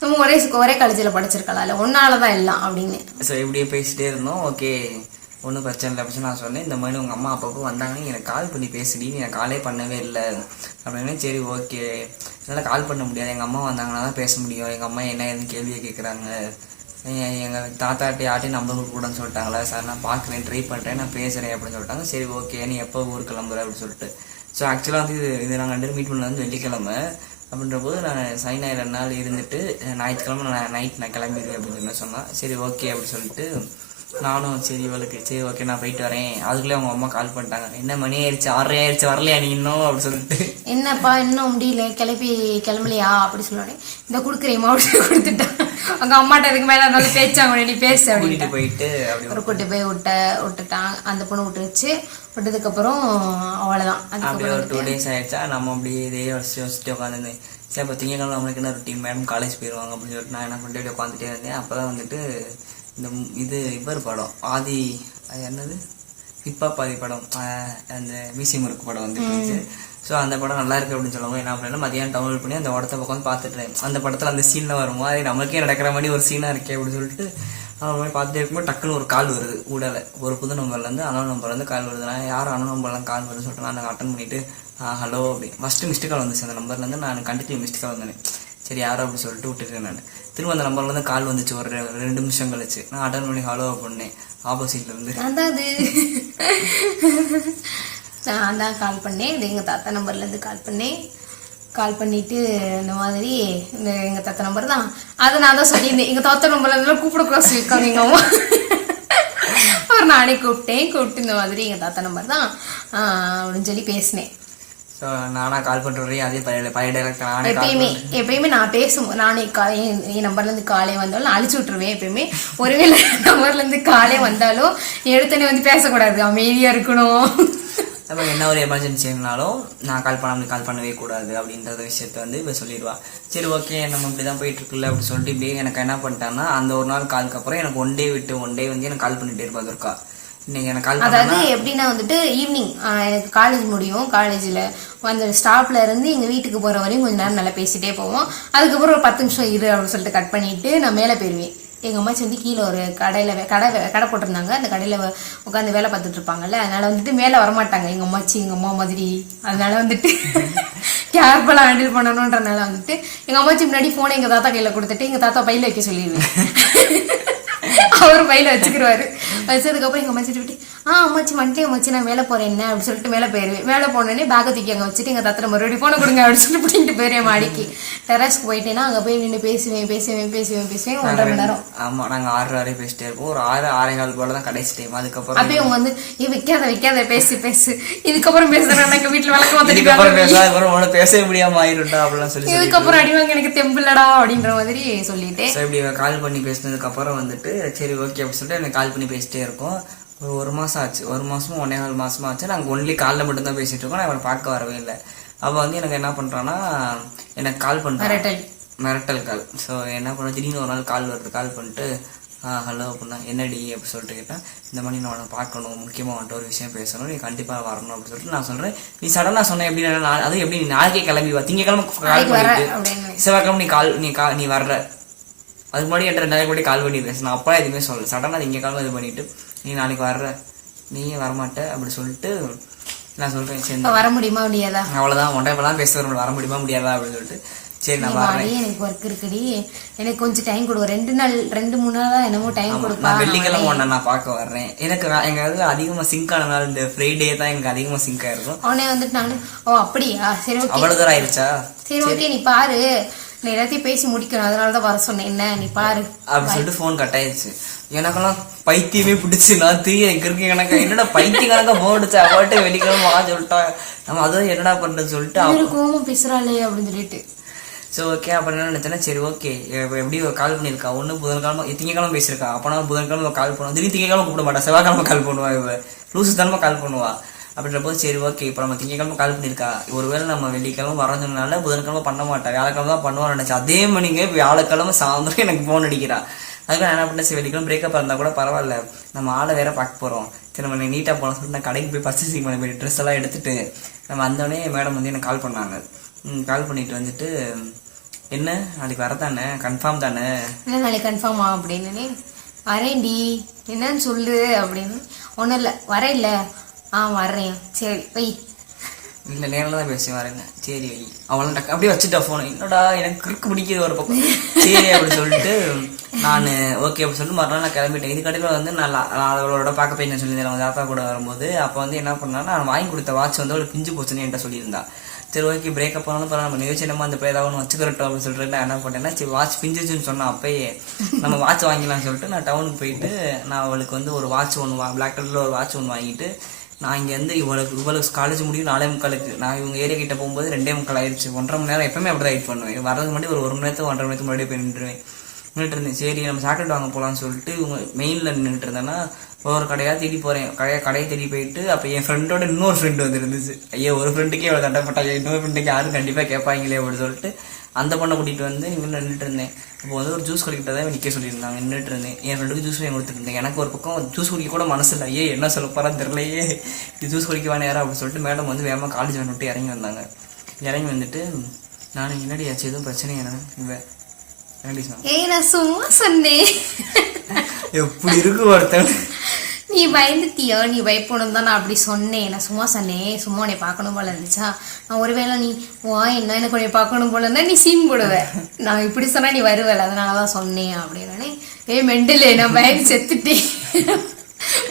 நம்ம ஒரே காலேஜில் படிச்சிருக்கலாம் ஒன்னாலதான் எல்லாம் அப்படின்னு. ஸோ இப்படியே பேசிட்டே இருந்தோம். ஓகே ஒன்றும் பிரச்சனை இல்லை அப்படின்னு நான் சொன்னேன். இந்த மாதிரி உங்கள் அம்மா அப்பப்போ வந்தாங்க எனக்கு கால் பண்ணி பேசுடி, நீ எனக்கு காலே பண்ணவே இல்லை அப்படின்னு. சரி ஓகே என்னால் கால் பண்ண முடியாது, எங்கள் அம்மா வந்தாங்கன்னா தான் பேச முடியும், எங்கள் அம்மா என்ன எதுவும் கேள்வியை கேட்குறாங்க, எங்கள் தாத்தாட்டி யார்ட்டையும் நம்பர் கூடன்னு சொல்லிட்டாங்களா, சார் நான் பார்க்குறேன் ட்ரை பண்ணுறேன் நான் பேசுகிறேன் அப்படின்னு சொல்லிட்டாங்க. சரி ஓகே நீ எப்போ ஊருக்கு கிளம்புற அப்படின்னு சொல்லிட்டு. ஸோ ஆக்சுவலாக வந்து இது நாங்கள் 2 பேரும் மீட் பண்ணது வந்து வெள்ளிக்கிழமை. அப்படின்ற போது நான் சனி ஞாயிறு 2 நாள் இருந்துட்டு ஞாயிற்றுக்கிழமை நைட் நான் கிளம்பிடுவேன் அப்படின்னு சொல்லி சொன்னேன். சரி ஓகே அப்படின்னு சொல்லிட்டு நானும் சரி இவளுக்கு சரி ஓகே நான் போயிட்டு வரேன். அதுக்குள்ளே அவங்க அம்மா கால் பண்ணிட்டாங்க, என்ன மணி ஆயிடுச்சு 6:30 ஆயிடுச்சு வரலையா நீ இன்னும் அப்படின்னு சொல்லிட்டு. என்னப்பா இன்னும் முடியல கிளம்பலையா அப்படி சொன்னோடனே இந்த கொடுக்குறேம்மா அப்படின்னு கொடுத்துட்டேன். அவங்க அம்மாட்ட இதுக்கு மேலே இருந்தாலும் பேச்சாங்க நீ பேச அப்படின்ட்டு போயிட்டு ஒரு கூட்டி போய் விட்டுட்டான். அந்த பொண்ணு விட்டுருச்சு. விட்டதுக்கப்புறம் அவ்வளோதான். அப்படியே ஒரு 2 days ஆயிடுச்சா நம்ம அப்படியே இதே யோசிச்சுட்டு உட்காந்துருந்தேன். சரி இப்போ திங்கக்கிழமை நம்மளுக்கு என்ன ரொட்டீன், மேடம் காலேஜ் போயிடுவாங்க அப்படின்னு சொல்லிட்டு நான் என்ன பண்ணிட்டு உட்காந்துட்டே இருந்தேன். அப்போ தான் வந்துட்டு இது இவர் படம் ஆதி அது என்னது ஹிப்பாப் படம் அந்த மியூசியம் இருக்கு படம் வந்துட்டு. ஸோ அந்த படம் நல்லா இருக்கு அப்படின்னு சொல்லுவாங்க. என்ன பண்ணேன்னா மதியானம் டவுன்லோட் பண்ணி அந்த படத்தை உட்காந்து பார்த்துட்டு அந்த படத்தில் அந்த சீனில் வருமோ அது நமக்கே நடக்கிற மாதிரி ஒரு சீனாக இருக்கே அப்படின்னு சொல்லிட்டு அவன் மாதிரி பார்த்துட்டே இருக்கும்போது டக்குன்னு ஒரு கால் வருது ஊடல ஒரு புது நம்பர்லேருந்து அனௌன் நம்பர்லேருந்து கால் வருது. நான் யாரும் அனௌன் நம்பர்லாம் கால் வருதுன்னு சொல்லிட்டு நான் அட்டன் பண்ணிட்டு ஹலோ அப்படி ஃபஸ்ட்டு மிஸ்டு கால் வந்துச்சு. அந்த நம்பர்லேருந்து நான் கண்டினியூ மிஸ்டு கால் வந்தேன். சரி யாரோ அப்படி சொல்லிட்டு விட்டுட்டேன். நான் திரும்ப அந்த நம்பர்லேருந்து கால் வந்துச்சு ஒரு 2 நிமிஷம் கழிச்சு. நான் அட்டன் பண்ணி ஹலோ பண்ணேன் ஆப்போசிட்லேருந்து. நான் தான் கால் பண்ணேன். இது எங்கள் தாத்தா நம்பர்லேருந்து கால் பண்ணேன். கால் பண்ணிட்டு இந்த மாதிரி இந்த எங்கள் தாத்தா நம்பர் தான் அதை நான் தான் சொல்லியிருந்தேன். எங்கள் தாத்தா நம்பர்லேருந்து கூப்பிடக்கூட சொல்லியிருக்காங்க எங்கள் அம்மா. அப்புறம் நானே கூப்பிட்டு இந்த மாதிரி எங்கள் தாத்தா நம்பர் தான் அப்படின்னு சொல்லி பேசினேன். ஸோ நானாக கால் பண்ணுறேன் அதே பழைய டைரக்டர் எப்பயுமே நான் பேசும்போது நானே என் நம்பர்லேருந்து காலே வந்தாலும் அழிச்சு விட்டுருவேன். எப்பயுமே ஒருவேளை நம்பர்லேருந்து காலே வந்தாலும் எடுத்தனே வந்து பேசக்கூடாது, அமைதியாக இருக்கணும். அப்போ என்ன ஒரு எமர்ஜென்சினாலும் நான் கால் பண்ணவே கூடாது அப்படின்றத விஷயத்த வந்து இப்போ சொல்லிடுவா. சரி ஓகே நம்ம இப்படி தான் போயிட்டு இருக்குல்ல அப்படின்னு சொல்லிட்டு இப்படியே எனக்கு என்ன பண்ணிட்டான்னா அந்த ஒரு நாள் காலுக்கு அப்புறம் எனக்கு ஒன் டே வந்து எனக்கு கால் பண்ணிட்டே இருப்பா துர்கா. இன்னைக்கு எனக்கு கால் அதாவது எப்படின்னா வந்துட்டு ஈவினிங் எனக்கு காலேஜ் முடியும். காலேஜில் அந்த ஸ்டாப்ல இருந்து எங்கள் வீட்டுக்கு போகிற வரையும் கொஞ்சம் நேரம் நல்லா பேசிட்டே போவோம். அதுக்கப்புறம் ஒரு 10 நிமிஷம் இரு அப்படின்னு சொல்லிட்டு கட் பண்ணிட்டு நான் மேலே போயிடுவேன். எங்கள் அம்மாச்சி வந்து கீழே ஒரு கடை போட்டிருந்தாங்க. அந்த கடையில் உட்காந்து வேலை பார்த்துட்டு இருப்பாங்கல்ல, அதனால வந்துட்டு மேலே வரமாட்டாங்க எங்கள் அம்மாச்சி எங்கள் அம்மா மாதிரி. அதனால வந்துட்டு கேர்ஃபுல்லாக ஹேண்டில் பண்ணணுன்றனால வந்துட்டு எங்கள் அம்மாச்சி முன்னாடி ஃபோனை எங்கள் தாத்தா கையில் கொடுத்துட்டு எங்கள் தாத்தா பையில வைக்க சொல்லிடுவேன். அவர் பையில வச்சுக்கிடுவாரு. வச்சதுக்கப்புறம் எங்கள் அம்மாச்சி விட்டு அம்மாச்சி வந்துட்டு அம்மாச்சி நான் வேலை போறேன் என்ன அப்படின்னு சொல்லிட்டு மேலே போயிடுவேன். வேலை போனோடனே பேக்கை தூக்கி அங்கே வச்சுட்டு எங்கள் தாத்தா மறுபடியும் ஃபோனை கொடுங்க அப்படின்னு சொல்லிட்டு பிடிக்கிட்டு போயிடுவேன் மாடிக்கு. டெரஸ்க்கு போயிட்டேன்னா அங்கே போய் நின்று பேசுவேன் 1.5 மணி நேரம். ஆமா நாங்கள் 6 பேசிட்டே இருப்போம். ஒரு 6:45 போல தான் கடைசி டைம். அதுக்கப்புறம் அப்படியே அவங்க வந்து வைக்காத பேசு இதுக்கப்புறம் பேசுறேன் எங்க வீட்டுல வழக்கம் பேசவே முடியாம ஆயிருண்டா அப்படிலாம் சொல்லி இதுக்கப்புறம் அடிவாங்க எனக்கு தெம்பில்லடா அப்படின்ற மாதிரி சொல்லிட்டு இப்படி கால் பண்ணி பேசினதுக்கு அப்புறம் வந்துட்டு சரி ஓகே அப்படின்னு சொல்லிட்டு எனக்கு கால் பண்ணி பேசிட்டே இருக்கோம். ஒரு மாசம் ஆச்சு, 1 மாசமும் 1.25 மாசமா ஆச்சு. நாங்கள் ஒன்லி காலில் மட்டும்தான் பேசிட்டு இருக்கோம். நான் அவனை பார்க்க வரவே இல்லை. அவ வந்து எனக்கு என்ன பண்றான்னா எனக்கு கால் பண்றேன் மிரட்டல் கால். ஸோ என்ன பண்ண திடீர்னு ஒரு நாள் கால் வருது. கால் பண்ணிட்டு ஹலோ அப்படின்னா என்னடி அப்படி சொல்லிட்டு கேட்டேன். இந்த மாதிரி நான் உன்னை பார்க்கணும், முக்கியமாக வந்துட்டு ஒரு விஷயம் பேசணும், நீ கண்டிப்பாக வரணும் அப்படின்னு சொல்லிட்டு நான் சொல்கிறேன். நீ சடனாக சொன்ன எப்படி அது எப்படி நீ நாளைக்கே கிளம்பி வா, திங்கக்கிழமை கால் பண்ணிட்டு செவ்வாய்க்கிழமை நீ வர்ற அதுக்கு முன்னாடி என்கிட்ட 2 நாளைக்கு முன்னாடி கால் பண்ணி பேச, நான் அப்பா எதுவுமே சொல்லலை. சடனாக திங்கக்கிழமை இது பண்ணிட்டு நீ நாளைக்கு வர்ற, நீயே வரமாட்ட அப்படி சொல்லிட்டு நான் சொல்கிறேன். சரி வர முடியுமா முடியாதா, அவ்வளோதான் ஒன்றை இப்போலாம் பேச வர முடியுமா முடியாதா அப்படின்னு சொல்லிட்டு சரி நான் வரேன். எனக்கு ஒர்க் இருக்குடி, எனக்கு கொஞ்சம் டைம் கொடுவோம், 2-3 நாளா என்னமோ டைம் கொடுப்பா. நான் வெள்ளிக்கிழமை ஒன்றை நான் பார்க்க வர்றேன். எனக்கு எங்க வந்து அதிகமா சிங்க் ஆன நாள் இந்த ஃப்ரைடே தான் எனக்கு அதிகமா சிங்க் ஆயிருக்கும். அவனே வந்துட்டு நானு ஓ அப்படியா சரி ஓகே அவ்வளவு தூரம் ஆயிடுச்சா, சரி ஓகே நீ பாரு, நான் எல்லாத்தையும் பேசி முடிக்கணும், அதனாலதான் வர சொன்னேன், என்ன நீ பாரு அப்படி சொல்லிட்டு போன் கட் ஆயிடுச்சு. எனக்கெல்லாம் பைத்தியமே பிடிச்சி நான் எனக்கு எனக்கு என்னடா பைத்தியம் கணக்கா போடுச்சு, அவள்கிட்ட வெள்ளிக்கிழமை வா சொல்லிட்டா, நம்ம அதான் என்னடா பண்றது சொல்லிட்டு கோவம் பேசுறாளே அப்படின்னு சொல்லிட்டு சரி ஓகே. அப்புறம் என்ன நினைச்சேன்னா சரி ஓகே எப்படி கால் பண்ணியிருக்கா, ஒன்று புதன்கிழமை திங்கக்கிழமை பேசியிருக்கா, அப்போனா புதன்கிழமை கால் பண்ணுவோம், திடீர்னு திங்கக்கிழமை கூப்பிட மாட்டா, செவ்வாய்க்கிழமை கால் பண்ணுவா, இவ லூசு தானமா கால் பண்ணுவா. அப்படின்ற போது சரி ஓகே இப்போ நம்ம திங்கக்கிழமை கால் பண்ணியிருக்கா, ஒருவேளை நம்ம வெள்ளிக்கிழமை வரதுனால புதன்கிழமை பண்ண மாட்டா, வியாழக்கிழமை தான் பண்ணுவான்னு நினைச்சா. அதே மணிங்க வியாழக்கிழமை சாயந்தரம் எனக்கு ஃபோன் அடிக்கிறா. அதுக்கு நான் என்ன பண்ணேன், சரி வெள்ளிக்கிழமை பிரேக்கப் இருந்தால் கூட பரவாயில்ல, நம்ம ஆளை வேற பார்க்க போகிறோம், சரி நம்ம நீட்டாக போகலாம் சொல்லிட்டு நான் கடைக்கு போய் பர்ச்சேசிங் பண்ண போய் ட்ரெஸ் எல்லாம் எடுத்துட்டு நம்ம வந்தோடனே மேடம் வந்து எனக்கு கால் பண்ணாங்க. கால் பண்ணிட்டு வந்துட்டு என்ன நாளைக்கு வரதானே, கன்ஃபார்ம் தானே, என்ன நாளைக்கு கன்ஃபார்மா அப்படின்னு, வரேன்டி என்னன்னு சொல்லு அப்படின்னு. ஒன்றும் இல்லை வரேன், இல்லை வர்றேன், சரி வை, இல்லை நேரில் தான் பேசி வரேங்க, சரி வை அவளும் டக்கு அப்படியே வச்சுட்டா ஃபோனை. என்னடா எனக்கு கிறுக்கு பிடிக்கிது ஒரு பக்கம், சரி அப்படி சொல்லிட்டு நான் ஓகே அப்படி சொல்லிட்டு மறுநாள் நான் கிளம்பிட்டேன். இதுக்கடையில் வந்து நான் அவளோட பார்க்க போய் நான் சொல்லியிருந்தேன் அவங்க தாத்தா கூட வரும்போது. அப்போ வந்து என்ன பண்ணாலும் நான் வாங்கி கொடுத்த வாட்ச் வந்து அவளுக்கு பிஞ்சு போச்சுன்னு என்கிட்ட சொல்லியிருந்தா. சரி ஓகே பிரேக்கப் பண்ணாலும் பரவாயில்ல, நம்ம நிகழ்ச்சியமா அந்த பிள்ளை ஏதாவது ஒன்று வச்சுக்கிறட்டும் அப்படின்னு சொல்லிட்டு நான் என்ன பண்ணேன்னா சரி வாட்ச் பிஞ்சிச்சுன்னு சொன்னேன், அப்பயே நம்ம வாட்ச் வாங்கிக்கலாம்னு சொல்லிட்டு நான் டவுனுக்கு போயிட்டு நான் அவளுக்கு வந்து ஒரு வாட்ச் ஒன்று பிளாக் கலரில் ஒரு வாட்ச் ஒன்று வாங்கிட்டு நான் இங்கேருந்து இவளுக்கு காலேஜ் முடியும் 4:45, நான் இவங்க ஏரியா கிட்ட போகும்போது 2:45 ஆயிடுச்சு. 1.5 மணி நேரம் எப்பவுமே அப்படி தான் வெயிட் பண்ணுவேன், வரதுக்கு முன்னாடி ஒரு 1 மணி நேரத்துக்கு 1.5 மணி நேரத்துக்கு முன்னாடியே போய் நின்றுவேன். நின்றுட்டு இருந்தேன். சரி நம்ம சாக்லேட் வாங்க போகலான்னு சொல்லிட்டு இவங்க மெயினில் நின்றுட்டு இருந்தேன்னா ஒரு கடையாக தேடி போகிறேன். கடையை தேடி போயிட்டு அப்போ என் ஃப்ரெண்டோட இன்னொரு ஃப்ரெண்டு வந்து இருந்துச்சு. ஐயோ ஒரு ஃப்ரெண்டுக்கே இவ்வளோ தண்டப்பட்டாங்க, இன்னொரு ஃப்ரெண்டுக்கு யாரும் கண்டிப்பாக கேட்பாங்களே அப்படின்னு சொல்லிட்டு அந்த பொண்ணை கூட்டிகிட்டு வந்து இங்கே நின்றுட்டு இருந்தேன். இப்போ வந்து ஒரு ஜூஸ் குடிக்கிட்ட தான் நிற்க சொல்லியிருந்தாங்க, நின்றுட்டு இருந்தேன். என் ஃப்ரெண்டுக்கு ஜூஸ் வாங்கி கொடுத்துட்டு இருந்தேன். எனக்கு ஒரு பக்கம் ஜூஸ் குடிக்க கூட மனசு இல்லை, ஐயே என்ன சொல்ல போகிறான்னு தெரியலையே, இது ஜூஸ் குடிக்க வேணாம் அப்படின்னு சொல்லிட்டு மேடம் வந்து வேகமாக காலேஜ் வந்துட்டு இறங்கி வந்தாங்க. இறங்கி வந்துட்டு நான் என்னடி ஆச்சு எதுவும் பிரச்சனை என்ன இவன் நான் சும்மா சொன்னேன். எப்படி இருக்கு ஒருத்தன், நீ பயந்துட்டியோ, நீ பயப்படணும் தான் நான் அப்படி சொன்னேன், நான் சும்மா சொன்னேன், சும்மா உன்னை பார்க்கணும் போல இருந்துச்சா, நான் ஒருவேளை நீ என்ன எனக்கு உன்னை பார்க்கணும் போல இருந்தா நீ சீன் போடுவ, நான் இப்படி சொன்னா நீ வருவல, அதனாலதான் சொன்னேன் அப்படின்னு. மெண்டலே நான் பயந்து செத்துட்டேன்,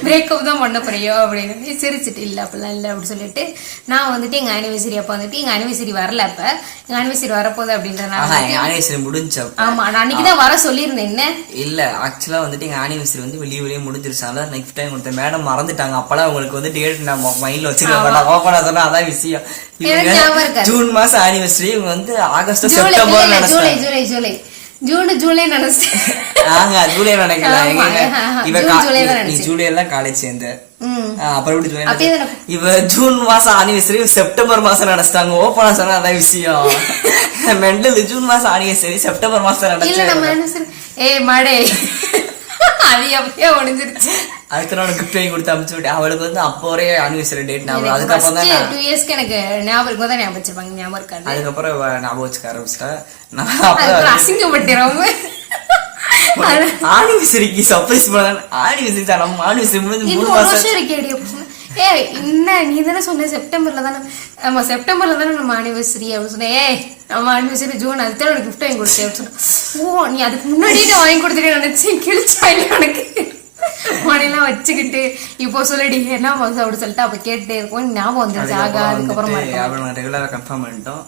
பிரேக்கப் தான் பண்ண போறியோ அப்படின்னு சிரிச்சுட்டு, இல்லை அப்படிலாம் இல்லை அப்படின்னு சொல்லிட்டு நான் வந்துட்டு எங்க ஆனிவர்சரி அப்போ வந்துட்டு எங்க ஆனிவர்சரி வரல, அப்ப எங்க ஆனிவர்சரி வரப்போகுது அப்படின்றனால ஆனிவர்சரி முடிஞ்சு. ஆமா நான் அன்னைக்குதான் வர சொல்லியிருந்தேன். என்ன இல்ல ஆக்சுவலா வந்துட்டு எங்க ஆனிவர்சரி வந்து வெளியே முடிஞ்சிருச்சால நெக்ஸ்ட் டைம் கொடுத்த மேடம் மறந்துட்டாங்க. அப்பெல்லாம் உங்களுக்கு வந்து டேட் நான் மைண்ட்ல வச்சிருக்கேன், ஓப்பனா சொன்னா அதான் விஷயம். ஜூன் மாசம் ஆனிவர்சரி, இவங்க வந்து ஆகஸ்ட் செப்டம்பர் ஜூலை ஜூலை நினைச்சேன். ஜூலை நினைக்கல, நீ ஜூலை எல்லாம் காலேஜ் சேர்ந்த அப்புறம் ஜூலை, இவ ஜூன் மாசம் ஆனிவர்சரி செப்டம்பர் மாசம் நினைச்சிட்டாங்க. ஓப்பனா சொன்னா அதான் விஷயம். மெண்டல் ஜூன் மாசம் ஆனிவர்சரி செப்டம்பர் மாசம் நினைச்சேன். மாடே அது எப்படியா ஒளிஞ்சிருச்சு. அதுக்கு நான் கிஃப்ட் வாங்கி கொடுத்து அனுப்பிச்சு விட்டேன். அவளுக்கு வந்து அப்போ ஒரே ஆனிவர்சரி டேட் ஞாபகம், அதுக்கப்புறம் தான் 2 இயர்ஸ்க்கு எனக்கு ஞாபகம் தான் ஞாபகம் வச்சிருப்பாங்க, ஞாபகம் இருக்காது. அதுக்கப்புறம் ஞாபகம் வச்சுக்க ஆரம்பிச்சிட்டேன். அசிங்கப்பட்டிரும் ஆனிவர்சரிக்கு சர்ப்ரைஸ் பண்ண, ஆனிவர்சரி தான் நம்ம ஆனிவர்சரி முடிஞ்சு 3 மாசம் இருக்கேடி. என்ன நீ தானே சொன்ன செப்டம்பர்ல தானே, ஆமா செப்டம்பர்ல தானே நம்ம ஆனிவர்சரி அப்படின்னு சொன்னேன். நம்ம ஆனிவர்சரி ஜூன், அதுதான் உனக்கு கிஃப்ட் வாங்கி கொடுத்தேன் அப்படின்னு சொன்னேன். ஓ நீ அதுக்கு முன்னாடியே நான் வாங்கி கொடுத்துட்டேன் நினைச்சேன், கிழிச்சா இல்லை உனக்கு மணிலாம் வச்சுக்கிட்டு இப்போ சொல்லிடி என்ன அப்படி சொல்லிட்டு அப்ப கேட்டுட்டே இருக்கும், ஞாபகம் வந்துருச்சு. அதுக்கப்புறம் ரெகுலரா கன்ஃபார்ம் பண்ணிட்டோம்.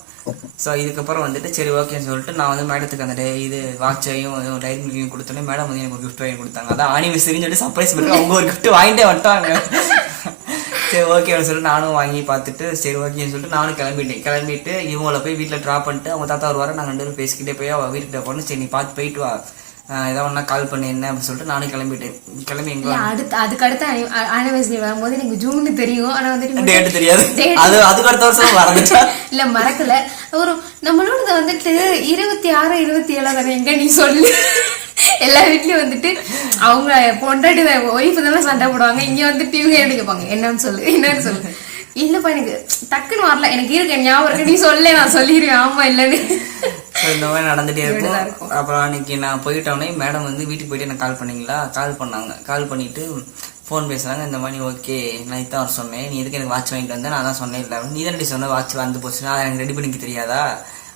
ஸோ இதுக்கப்புறம் வந்துட்டு சரி ஓகேன்னு சொல்லிட்டு நான் வந்து மேடத்துக்கு அந்த இது வாட்சையும் டைரி மில்கையும் கொடுத்தோன்னே மேடம் வந்து எனக்கு ஒரு கிஃப்ட் வாங்கி கொடுத்தாங்க. அதான் ஆனிவர்சரின்னு சொல்லிட்டு சர்ப்ரைஸ் பண்ணி அவங்க ஒரு கிஃப்ட் வாங்கிட்டே வந்துட்டாங்க. சரி ஓகேன்னு சொல்லிட்டு நானும் வாங்கி பார்த்துட்டு சரி ஓகேன்னு சொல்லிட்டு நானும் கிளம்பிட்டு இவங்கள போய் வீட்டில் ட்ராப் பண்ணிட்டு அவங்க தாத்தா வருவார, நாங்கள் 2 பேரும் பேசிக்கிட்டே போய் அவள் வீட்டுக்கிட்ட போனோம். சரி நீ பார்த்து போயிட்டு வா, ஏதாவது ஒன்னா கால் பண்ணி என்ன அப்படின்னு சொல்லிட்டு நானும் கிளம்பிட்டேன். கிளம்பி எங்க அதுக்கு அடுத்த ஆனிவர்சரி வரும்போது எனக்கு ஜூன் தெரியும், ஆனா வந்துட்டு டேட் தெரியாது. அதுக்கு அடுத்த வருஷம் மறந்துட்டா இல்ல மறக்கல, ஒரு நம்மளோட வந்துட்டு 26 27 தானே எங்க நீ சொல்லு எல்லா வீட்லயும் வந்துட்டு அவங்க பொண்டாட்டி ஒய்ஃப் தானே சண்டை போடுவாங்க. இங்க வந்துட்டு இவங்க என்ன கேட்பாங்க, என்னன்னு சொல்லு. இல்லப்பா எனக்கு டக்குன்னு வரல, எனக்கு இருக்கு ஞாபகம் இருக்கு, நீ சொல்ல நான் சொல்லிடுவேன் ஆமா இல்லன்னு. இந்த மாதிரி நடந்துட்டே இருக்கும். அப்புறம் அன்னைக்கு நான் போயிட்டோன்னே மேடம் வந்து வீட்டுக்கு போயிட்டு எனக்கு கால் பண்ணீங்களா, கால் பண்ணாங்க. கால் பண்ணிட்டு ஃபோன் பேசுறாங்க. இந்த மாதிரி ஓகே நான் இதான் வர சொன்னேன், நீ எதுக்கு எனக்கு வாட்ச் வாங்கிட்டு வந்தேன், நான் தான் சொன்னேன் இல்லை நீ தான் சொன்ன வாட்ச் வந்து போச்சுன்னா அதை எனக்கு ரெடி பண்ணிக்க தெரியாதா,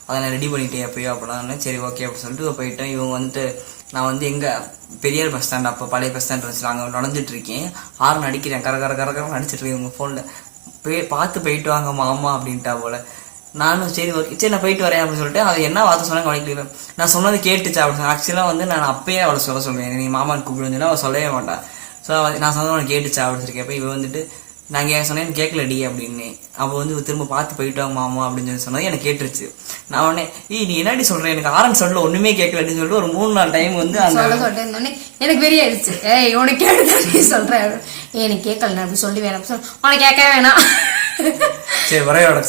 அதை நான் ரெடி பண்ணிட்டேன் எப்பயோ அப்படின்னா சரி ஓகே அப்படின்னு சொல்லிட்டு போயிட்டேன். இவங்க வந்துட்டு நான் வந்து எங்க பெரியார் பஸ் ஸ்டாண்ட், அப்போ பழைய பஸ் ஸ்டாண்ட் இருந்துச்சு, அங்கே நடந்துட்டு இருக்கேன். ஹார்ன் அடிக்கிறேன், கரகரம் அடிச்சிட்டு இருக்கேன். இவங்க ஃபோனில் பார்த்து போயிட்டு வாங்க மாமா அப்படின்ட்டா போல. நானும் சரி ஓகே சரி நான் போயிட்டு வரேன் அப்படின்னு சொல்லிட்டு அது என்ன வார்த்தை சொன்னா கவனிக்கல. நான் சொன்னது கேட்டுச்சா அப்படின்னு ஆக்சுவலாக வந்து நான் அப்பயே அவளை சொல்லுவேன், நீ மாமான்னு கூப்பிடுன்னு அவள் சொல்லவே மாட்டான். ஸோ நான் சொன்ன உனக்கு கேட்டுச்சா அப்படின்னு சொல்லி கேட்பேன். இவன் வந்துட்டு நாங்கள் சொன்னேன் கேட்கலடி அப்படின்னு. அப்போ வந்து திரும்ப பார்த்து போயிட்டு வாங்க மாமா அப்படின்னு சொல்லி சொன்னது எனக்கு கேட்டுருச்சு. நான் உடனே நீ என்னடி சொல்றேன், எனக்கு ஆரன் சொல்ல ஒண்ணுமே கேட்கலன்னு சொல்லிட்டு ஒரு 3-4 டைம் வந்து சொல்லிட்டு எனக்கு வெறிய ஆயிடுச்சு. உனக்கு கேட்டுதா நீ சொல்ற, எனக்கு கேட்கல அப்படி சொல்லி வேணாம் உனக்கு கேட்க வேணாம். சரி வரையோட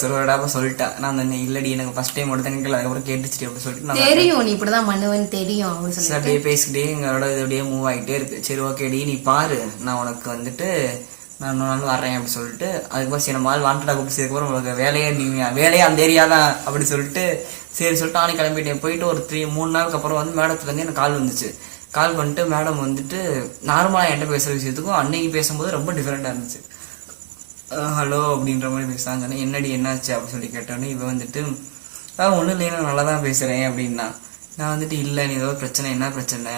சொல்லிட்டா. நான் அந்த இல்லடி எனக்கு ஃபர்ஸ்ட் டைம் மட்டும் கேட்கல, அதுக்கப்புறம் கேட்டுச்சு அப்படின்னு சொல்லிட்டு தெரியும் நீ இப்படிதான் பண்ணுவேன்னு தெரியும் அப்படின்னு சொல்லி அப்படியே பேசிக்கிட்டே எங்களோட இது அப்படியே மூவ் ஆகிட்டே இருக்கு. சரி ஓகேடி நீ பாரு, நான் உனக்கு வந்துட்டு நான் இன்னொரு நாள் வரேன் அப்படின்னு சொல்லிட்டு அதுக்கப்புறம் சரி நம்ம ஆள் வாண்டடா கூப்பிட்டு அதுக்கப்புறம் உங்களுக்கு வேலையே அந்த ஏரியா தான் அப்படி சொல்லிட்டு சரி சொல்லிட்டு நானே கிளம்பிட்டேன். போயிட்டு ஒரு 3 நாளுக்கு அப்புறம் வந்து மேடத்துலேருந்து எனக்கு கால் வந்துச்சு. கால் பண்ணிட்டு மேடம் வந்துட்டு நார்மலாக என்கிட்ட பேசுகிற விஷயத்துக்கும் அன்னைக்கு பேசும்போது ரொம்ப டிஃப்ரெண்டாக இருந்துச்சு. ஹலோ அப்படின்ற மாதிரி பேசுகிறாங்க. என்னடி என்னாச்சு அப்படின்னு சொல்லி கேட்டோன்னே இவன் வந்துட்டு ஒன்றும் இல்லைன்னா நல்லா தான் பேசுகிறேன் அப்படின்னா. நான் வந்துட்டு இல்லை நீ ஏதோ பிரச்சனை, என்ன பிரச்சனை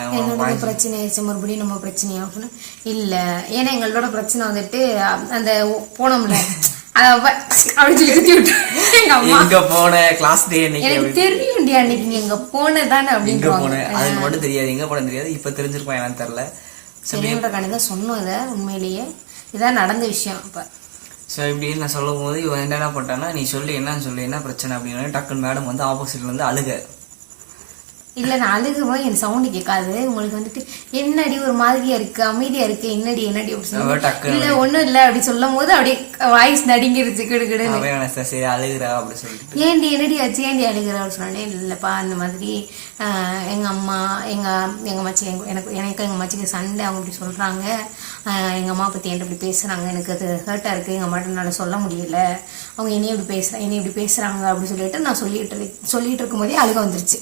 பிரச்சனை ஆயிடுச்சு மறுபடியும் நம்ம பிரச்சனையா அப்படின்னு. இல்லை ஏன்னா எங்களோட பிரச்சனை வந்துட்டு அந்த போனோம்ல அப்படின்னு சொல்லி குத்தி விட்டு எங்க அம்மா எங்க போன கிளாஸ் டே எனக்கு தெரியும் அன்னைக்கு நீ எங்க போனதானே அப்படின்னு போனேன். அதுக்கு மட்டும் தெரியாது, எங்க போன தெரியாது. இப்ப தெரிஞ்சிருப்போம் என்னன்னு தெரியல. சரியோட கணிதான் சொன்னோம் இதை உண்மையிலேயே இதான் நடந்த விஷயம். அப்ப ஸோ இப்படி நான் சொல்லும் போது இவன் என்ன பண்ணிட்டான்னா நீ சொல்லி என்னன்னு சொல்லி என்ன பிரச்சனை அப்படின்னு டக்குன்னு மேடம் வந்து ஆப்போசிட்ல வந்து அழுக. இல்ல நான் அழுகும்போது எனக்கு சவுண்டு கேட்காது. உங்களுக்கு வந்துட்டு என்னடி ஒரு மாதிரியா இருக்கு, அமைதியா இருக்கு, என்னடி இல்ல ஒண்ணும் இல்ல அப்படி சொல்லும் போது அப்படியே வாய்ஸ் நடுங்கிருச்சு கிடுகிடுன்னு. சரி அழுகுறா அப்படி சொல்லிட்டு ஏண்டி என்னடி ஆச்சு ஏண்டி அழுகுறா அப்படின்னு சொன்னேன். இல்லப்பா அந்த மாதிரி எங்க அம்மா எங்க மச்சி எனக்கு எங்க மச்சிக்கு சண்டை, அவங்க இப்படி சொல்றாங்க, எங்க அம்மா பத்தி என்கிட்ட இப்படி பேசுறாங்க, எனக்கு அது ஹர்ட்டா இருக்கு, எங்க அம்மாட்ட என்னால சொல்ல முடியல, அவங்க என்னைய இப்படி பேசுறாங்க அப்படின்னு சொல்லிட்டு நான் சொல்லிட்டு இருக்கும் போதே அழுக வந்துருச்சு.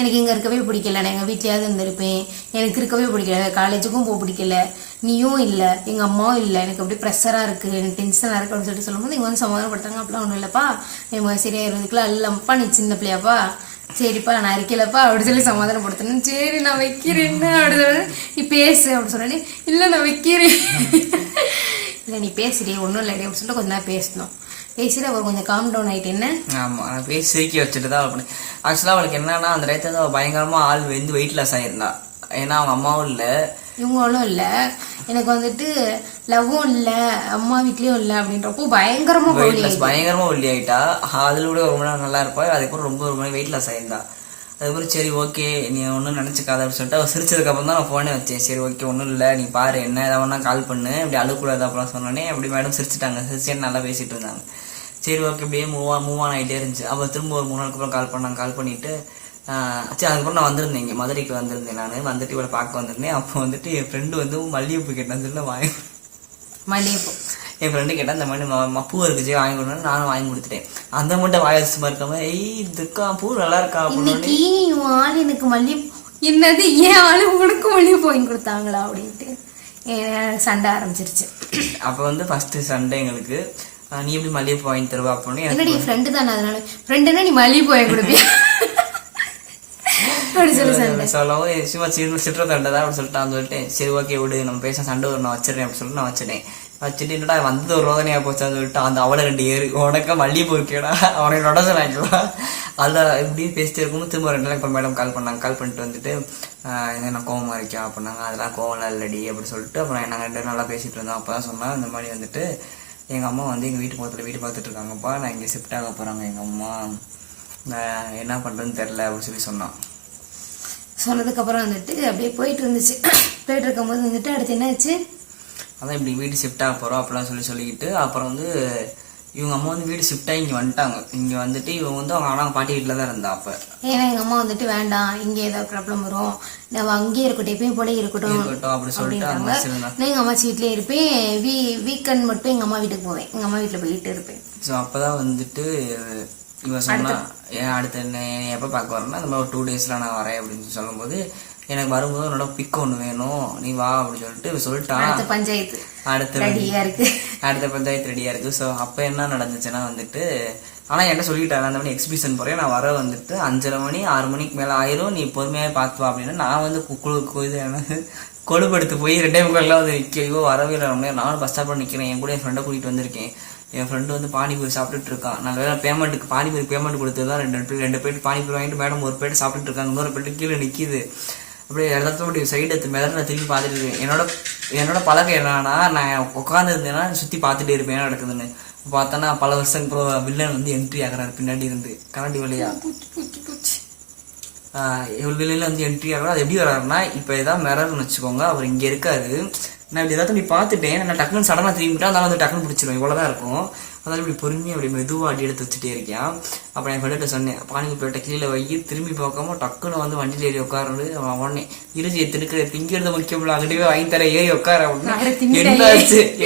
எனக்கு இங்கே இருக்கவே பிடிக்கல, நான் எங்கள் வீட்லையாவது இருந்திருப்பேன், எனக்கு இருக்கவே பிடிக்கல, காலேஜுக்கும் போக பிடிக்கல, நீயும் இல்லை எங்கள் அம்மாவும் இல்லை, எனக்கு அப்படியே ப்ரெஷராக இருக்குது, எனக்கு டென்ஷனாக இருக்குது அப்படின்னு சொல்லிட்டு சொல்லும்போது இங்கே வந்து சமாதானப்படுத்தாங்க. அப்படிலாம் ஒன்றும் இல்லைப்பா எனக்கு சரியா இருந்துக்கலாம், இல்லைப்பா நீ சின்ன பிள்ளையாப்பா, சரிப்பா நான் இருக்கலப்பா அப்படி சொல்லி சமாதானப்படுத்தணும். சரி நான் வைக்கிறேன் அப்படி சொல்ல நீ பேசு அப்படி சொன்னே. இல்லை நான் வைக்கிறேன், இல்லை நீ பேசுறீ ஒன்றும் இல்லை அப்படின்னு சொல்லிட்டு கொஞ்ச நேரம் பேசணும். பேசிட்டு அவர் கொஞ்சம் காம் டவுன் ஆயிட்டு என்ன ஆமா நான் பேசி சிரிக்கி வச்சுட்டு தான் அவள். ஆக்சுவலா அவளுக்கு என்னன்னா அந்த டைத்துல அவள் பயங்கரமா ஆள் வந்து வெயிட் லாஸ் ஆயிருந்தா. ஏன்னா அவங்க அம்மாவும் இல்ல இவங்களும் இல்ல, எனக்கு வந்துட்டு லவ்வும் இல்ல அம்மா வீட்லயும் இல்ல அப்படின்றப்போ பயங்கரமா ஒல்லி ஆயிட்டா. அதுல கூட ரொம்ப நாள் நல்லா இருப்பா. அதுக்கப்புறம் ரொம்ப வெயிட் லாஸ் ஆயிருந்தா. அதுக்கப்புறம் சரி ஓகே நீ ஒன்றும் நினைச்சுக்காத அப்படின்னு சொல்லிட்டு அவள் சிரிச்சதுக்கு அப்புறம் தான் நான் போனே வச்சேன். சரி ஓகே ஒன்றும் இல்லை நீ பாரு என்ன ஏதாவது கால் பண்ணு அப்படி அழுக்கூடாது அப்படிலாம் சொன்னோன்னே அப்படி மேடம் சிரிச்சிட்டாங்க. சிரிச்சேன்னு நல்லா பேசிட்டு இருந்தாங்க. சரி ஓகே அப்படியே மூவ் ஆன் ஆகிட்டே இருந்துச்சு. அப்போ திரும்ப ஒரு 3 நாளுக்கு அப்புறம் கால் பண்ணாங்க. கால் பண்ணிட்டு சரி அதுக்கப்புறம் நான் வந்திருந்தேன், இங்கே மதுரைக்கு வந்திருந்தேன். நான் வந்துட்டு இவளை பார்க்க வந்திருந்தேன். அப்போ வந்துட்டு என் ஃப்ரெண்டு வந்து மல்லிகைப்பூ கேட்டேன்னு சொல்லி மல்லிகைப்பூ என் ஃப்ரெண்டு கேட்டால் இந்த மாதிரி பூ இருக்குச்சு வாங்கி கொடுன்னு நானும் வாங்கி கொடுத்துட்டேன். அந்த மட்டும் வாயசுமா இருக்காம இதுக்கா பூ நல்லா இருக்கா இன்னைக்கு ஆள் எனக்கு மல்லிகைப்பூ என்னது ஏன் ஆளு உனக்கு மல்லிகைப்பூ வாங்கி கொடுத்தாங்களா அப்படின்ட்டு சண்டை ஆரம்பிச்சிருச்சு. அப்போ வந்து ஃபர்ஸ்ட் சண்டை எங்களுக்கு, நீ எப்படி மல்லிகைப்பூ வாங்கி தருவா அப்படின்னு. என்னடி ஃப்ரெண்டு தானே அதனால ஃப்ரெண்டுன்னா நீ மல்லிகைப்பூ வாங்கி கொடுப்பியா சொல்லவும் சும்மா சிற்ற சண்டை தான் அப்படின்னு சொல்லிட்டு சொல்லிட்டேன். சரி ஓகே விடு நம்ம பேச சண்டை ஒரு நான் வச்சிடறேன் அப்படின்னு சொல்லிட்டு நான் வச்சுட்டு என்னடா வந்தது ஒரு ரோதனையா போச்சான்னு சொல்லிட்டு அந்த அவளை 2 ஏறு உனக்கா மல்லிகைப்பூ இருக்கேடா அவனை நொடசல் ஆகிக்கலாம். அதில் இப்படி பேசிட்டே இருக்கும்போது திரும்ப 2 நாளைக்கு அப்புறம் மேடம் கால் பண்ணாங்க. கால் பண்ணிட்டு வந்துட்டு நான் கோவமா இருக்கேன் அப்படின்னாங்க. அதெல்லாம் கோவம்லாம் இல்லடி அப்படின்னு சொல்லிட்டு அப்புறம் நாங்கள் 2 நல்லா பேசிட்டு இருந்தோம். அப்போ தான் சொன்னா இந்த மாதிரி வந்துட்டு எங்கள் அம்மா வந்து எங்கள் வீட்டு பக்கத்தில் வீடு பார்த்துட்டு இருக்காங்கப்பா, நான் இங்கே ஷிஃப்ட் ஆக போகிறாங்க எங்கள் அம்மா, நான் என்ன பண்ணுறதுன்னு தெரில அப்படின்னு சொல்லி சொன்னான். சொன்னதுக்கப்புறம் வந்துட்டு அப்படியே போயிட்டு இருந்துச்சு. போயிட்டு இருக்கும்போது வந்துட்டு அடுத்து என்னாச்சு, அதான் இப்படி வீடு ஷிஃப்ட் ஆக போகிறோம் அப்படிலாம் சொல்லிக்கிட்டு அப்புறம் வந்து இவங்க அம்மா வந்து வீடு ஷிஃப்ட் ஆகி இங்கே வந்துட்டாங்க. இங்கே வந்துட்டு இவங்க வந்து அவங்க ஆனால் பாட்டி வீட்டில் தான் இருந்தா. அப்போ ஏன்னா எங்கள் அம்மா வந்துட்டு வேண்டாம், இங்கே ஏதாவது ப்ராப்ளம் வரும், நம்ம அங்கேயே இருக்கட்டும், எப்பயும் போல இருக்கட்டும் அப்படி சொல்லிட்டு அப்படின்றாங்க. நான் எங்கள் அம்மா வீட்லேயே இருப்பேன். வீக்கெண்ட் மட்டும் எங்கள் அம்மா வீட்டுக்கு போவேன், எங்கள் அம்மா வீட்டில் போயிட்டு இருப்பேன். ஸோ அப்போ தான் வந்துட்டு இவன் சொன்னா ஏன் அடுத்து என்ன எப்போ பார்க்க வரேன்னா இந்த மாதிரி ஒரு 2 daysல நான் வரேன் அப்படின்னு சொல்லும்போது, எனக்கு வரும்போது உன்னோட பிக் ஒன்று வேணும், நீ வா அப்படின்னு சொல்லிட்டு சொல்லிட்டான். அடுத்த பஞ்சாயத்து ரெடியா இருக்கு. அடுத்த பஞ்சாயத்து ரெடியா இருக்கு. ஸோ அப்போ என்ன நடந்துச்சுன்னா வந்துட்டு, ஆனால் என்கிட்ட சொல்லிட்டாங்க அந்த மாதிரி எக்ஸிபிஷன் போகிறேன், நான் வர வந்துட்டு 5:30 மணி 6 மணிக்கு மேலே ஆயிரும், நீ பொறுமையாக பார்த்து வா அப்படின்னு. நான் வந்து இது கொழுப்படுத்து போய் 2:45 வந்து நிற்கவோ வரவே இல்லை. நானும் பஸ் ஸ்டாப்பில் நிற்கிறேன், என் கூட என் ஃப்ரெண்டை கூட்டிகிட்டு வந்திருக்கேன். என் ஃப்ரெண்டு வந்து பானிபூரி சாப்பிட்டுட்டு இருக்கான். நான் வேற பேமெண்ட்டுக்கு பானிபூரி பேமெண்ட் கொடுத்து தான் 2 பிளேட் பானிபூரி வாங்கிட்டு மேடம் ஒரு பிளேட் சாப்பிட்டுட்டு இருக்காங்க, இன்னொரு பிளேட் கீழே நிற்கிது. அப்படியே எல்லாத்தையும் அப்படி சைடு எடுத்து மேலே நான் திரும்பி பார்த்துட்டு இருக்கேன். என்னோட பழக்கம் என்னன்னா, நான் உட்காந்துருந்தேன்னா சுற்றி பார்த்துட்டே இருப்பேன் என்ன நடக்குதுன்னு. பார்த்தோன்னா பல வருஷம் இப்போ வில்லன் வந்து என்ட்ரி ஆகிறாரு பின்னாடி இருந்து கரண்டி வழியா. வில்லையில வந்து என்ட்ரி ஆகிறாரு. அது எப்படி வர்றாருன்னா, இப்போ ஏதாவது மிரர்னு வச்சுக்கோங்க, அவர் இங்கே இருக்காரு, நான் இப்படி ஏதாவது இப்படி பார்த்துட்டேன், நான் டக்குன்னு சடனாக திரும்பிட்டா அதனால வந்து டக்குன்னு பிடிச்சிடும், இவ்வளோதான் இருக்கும். அதனால இப்படி பொறுமையாக அப்படி மெதுவாக அடி எடுத்து வச்சுட்டே இருக்கேன். அப்போ என் ஃப்ரெண்ட்ட சொன்னேன், பானிபூரி பிளேட்டை கீழே வை, திரும்பி பார்க்காம டக்குன்னு வந்து வண்டியில் ஏறி உட்காரு. அவன் உடனே இறுதி திடுக்கிற திங்கிறது முக்கியம், அங்கிட்டே வாங்கி தர ஏறி உட்கார அப்படின்னு.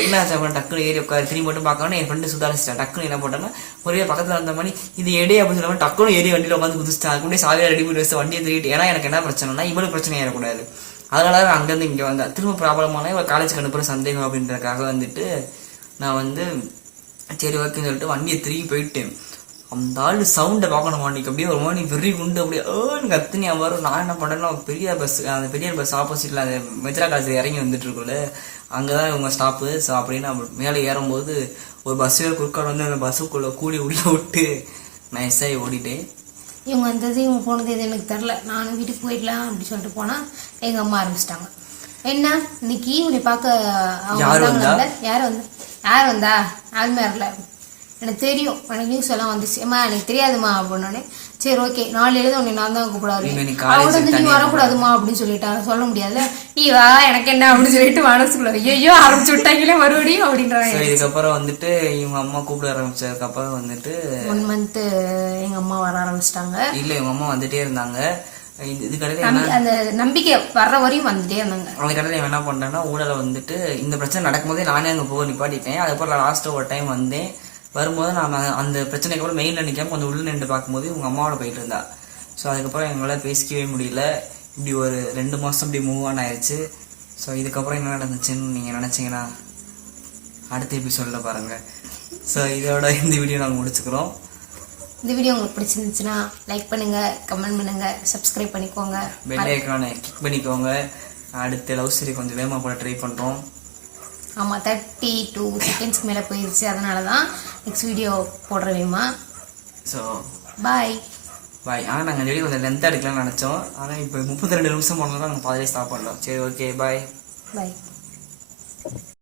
என்னாச்சு அவன் டக்குன்னு ஏறி உட்காரு. திரும்பி மட்டும் பார்க்கணும் என் ஃப்ரெண்டு சுதாரிச்சிட்டா. டக்குன்னு என்ன போட்டோன்னா, ஒரே பக்கத்தில் இருந்த மாதிரி இது எடே அப்படின்னு சொல்லாமல் டக்குன்னு ஏறி வண்டியில் உட்காந்து குதிச்சிட்டேன். அதுக்குள்ளே சாவியாக ரெடி பண்ணி வச்சு வண்டியை திருட்டு. ஏன்னா எனக்கு என்ன பிரச்சனைனா, இவனுக்கு பிரச்சனை ஏறக்கூடாது, அதனால அங்கேருந்து இங்கே வந்தேன். திரும்ப ப்ராப்ளமான இவன் காலேஜுக்கு அனுப்புகிற சந்தேகம் அப்படின்றதுக்காக வந்துட்டு நான் வந்து சரி ஓகேன்னு சொல்லிட்டு வண்டியை திரும்பி போயிட்டேன். அந்த ஆள் சவுண்டை பார்க்கணும் மாட்டிக்கு, அப்படியே ஒரு மாதிரி வெறி குண்டு அப்படியே கத்துனி வரும். நான் என்ன பண்ணுறேன்னா, பெரியார் பஸ், அந்த பெரியார் பஸ் ஆப்போசிட்டில் அந்த மெத்ரா காலேஜில் இறங்கி வந்துட்டு இருக்குல்ல, அங்கே தான் இவங்க ஸ்டாப்பு. ஸோ அப்படின்னு நான் மேலே ஏறும்போது ஒரு பஸ் குறுக்கால் வந்து அந்த பஸ்ஸுக்குள்ளே கூடி உள்ளே விட்டு நான் எஸ்ஐ ஓடிட்டேன். இவங்க வந்தது இவங்க போனது எது எனக்கு தெரில. நானும் வீட்டுக்கு போயிடலாம் அப்படின்னு சொல்லிட்டு போனால் எங்கள் அம்மா ஆரம்பிச்சிட்டாங்க. என்ன இன்னைக்கு உன்னை பார்க்க யார் வந்தா யாருமே வரல, எனக்கு தெரியும், எனக்கு நியூஸ் எல்லாம் வந்துச்சு, அம்மா எனக்கு தெரியாதுமா அப்படின்னோடனே சரி ஓகே நாளையிலேருந்து உன்னை நான் தான் கூப்பிடாது, அவட வந்து நீ வரக்கூடாதுமா அப்படின்னு சொல்லிட்டா. சொல்ல முடியாதுல்ல, நீ வா எனக்கு என்ன அப்படின்னு சொல்லிட்டு மனசுக்குள்ள ஐயோ ஆரம்பிச்சு விட்டாங்களே மறுபடியும் அப்படின்றாங்க. இதுக்கப்புறம் வந்துட்டு இவங்க அம்மா கூப்பிட ஆரம்பிச்சதுக்கு அப்புறம் வந்துட்டு 1 month எங்க அம்மா வர ஆரம்பிச்சிட்டாங்க. இல்ல இவங்க அம்மா வந்துட்டே இருந்தாங்க. அந்த நம்பிக்கை வர்ற வரையும் வந்துட்டே இருந்தாங்க. அந்த கடையில் என்ன பண்றேன்னா, ஊழல வந்துட்டு இந்த பிரச்சனை நடக்கும்போதே நானே அங்கே போக நிப்பாட்டிட்டேன். அதுக்கப்புறம் லாஸ்ட் ஒரு டைம் வந்தேன். வரும்போது நான் அந்த பிரச்சனைக்கு அப்புறம் மெயினில் நிற்காம கொஞ்சம் உள்ள நின்று பார்க்கும்போது உங்கள் அம்மாவோட போயிட்டு இருந்தா. ஸோ அதுக்கப்புறம் எங்களால் பேசிக்கவே முடியல. இப்படி ஒரு 2 மாதம் இப்படி மூவ் ஆன் ஆயிடுச்சு. ஸோ இதுக்கப்புறம் என்ன நடந்துச்சுன்னு நீங்கள் நினச்சிங்கன்னா அடுத்த எபிசோடில் பாருங்கள். ஸோ இதோட இந்த வீடியோ நாங்கள் முடிச்சுக்கிறோம். இந்த வீடியோ உங்களுக்கு பிடிச்சிருந்துச்சுன்னா லைக் பண்ணுங்க, கமெண்ட் பண்ணுங்க, சப்ஸ்கிரைப் பண்ணிக்கோங்க, பெல் ஐக்கானை கிளிக் பண்ணிக்கோங்க. அடுத்த லவ் ஸ்டோரி கொஞ்சம் வேகமாக போட ட்ரை பண்ணுறோம். ஆமாம் 32 செகண்ட்ஸ்க்கு மேலே போயிடுச்சு, அதனால தான் நெக்ஸ்ட் வீடியோ போடுற வேமா. So bye. ஆனால் நாங்கள் வீடியோ கொஞ்சம் லென்த்தாக எடுக்கலாம்னு நினச்சோம். ஆனால் இப்போ 32 நிமிஷம் போனோம்னா நாங்கள் பாதிலே ஸ்டாப் பண்ணலாம். சரி ஓகே பாய்.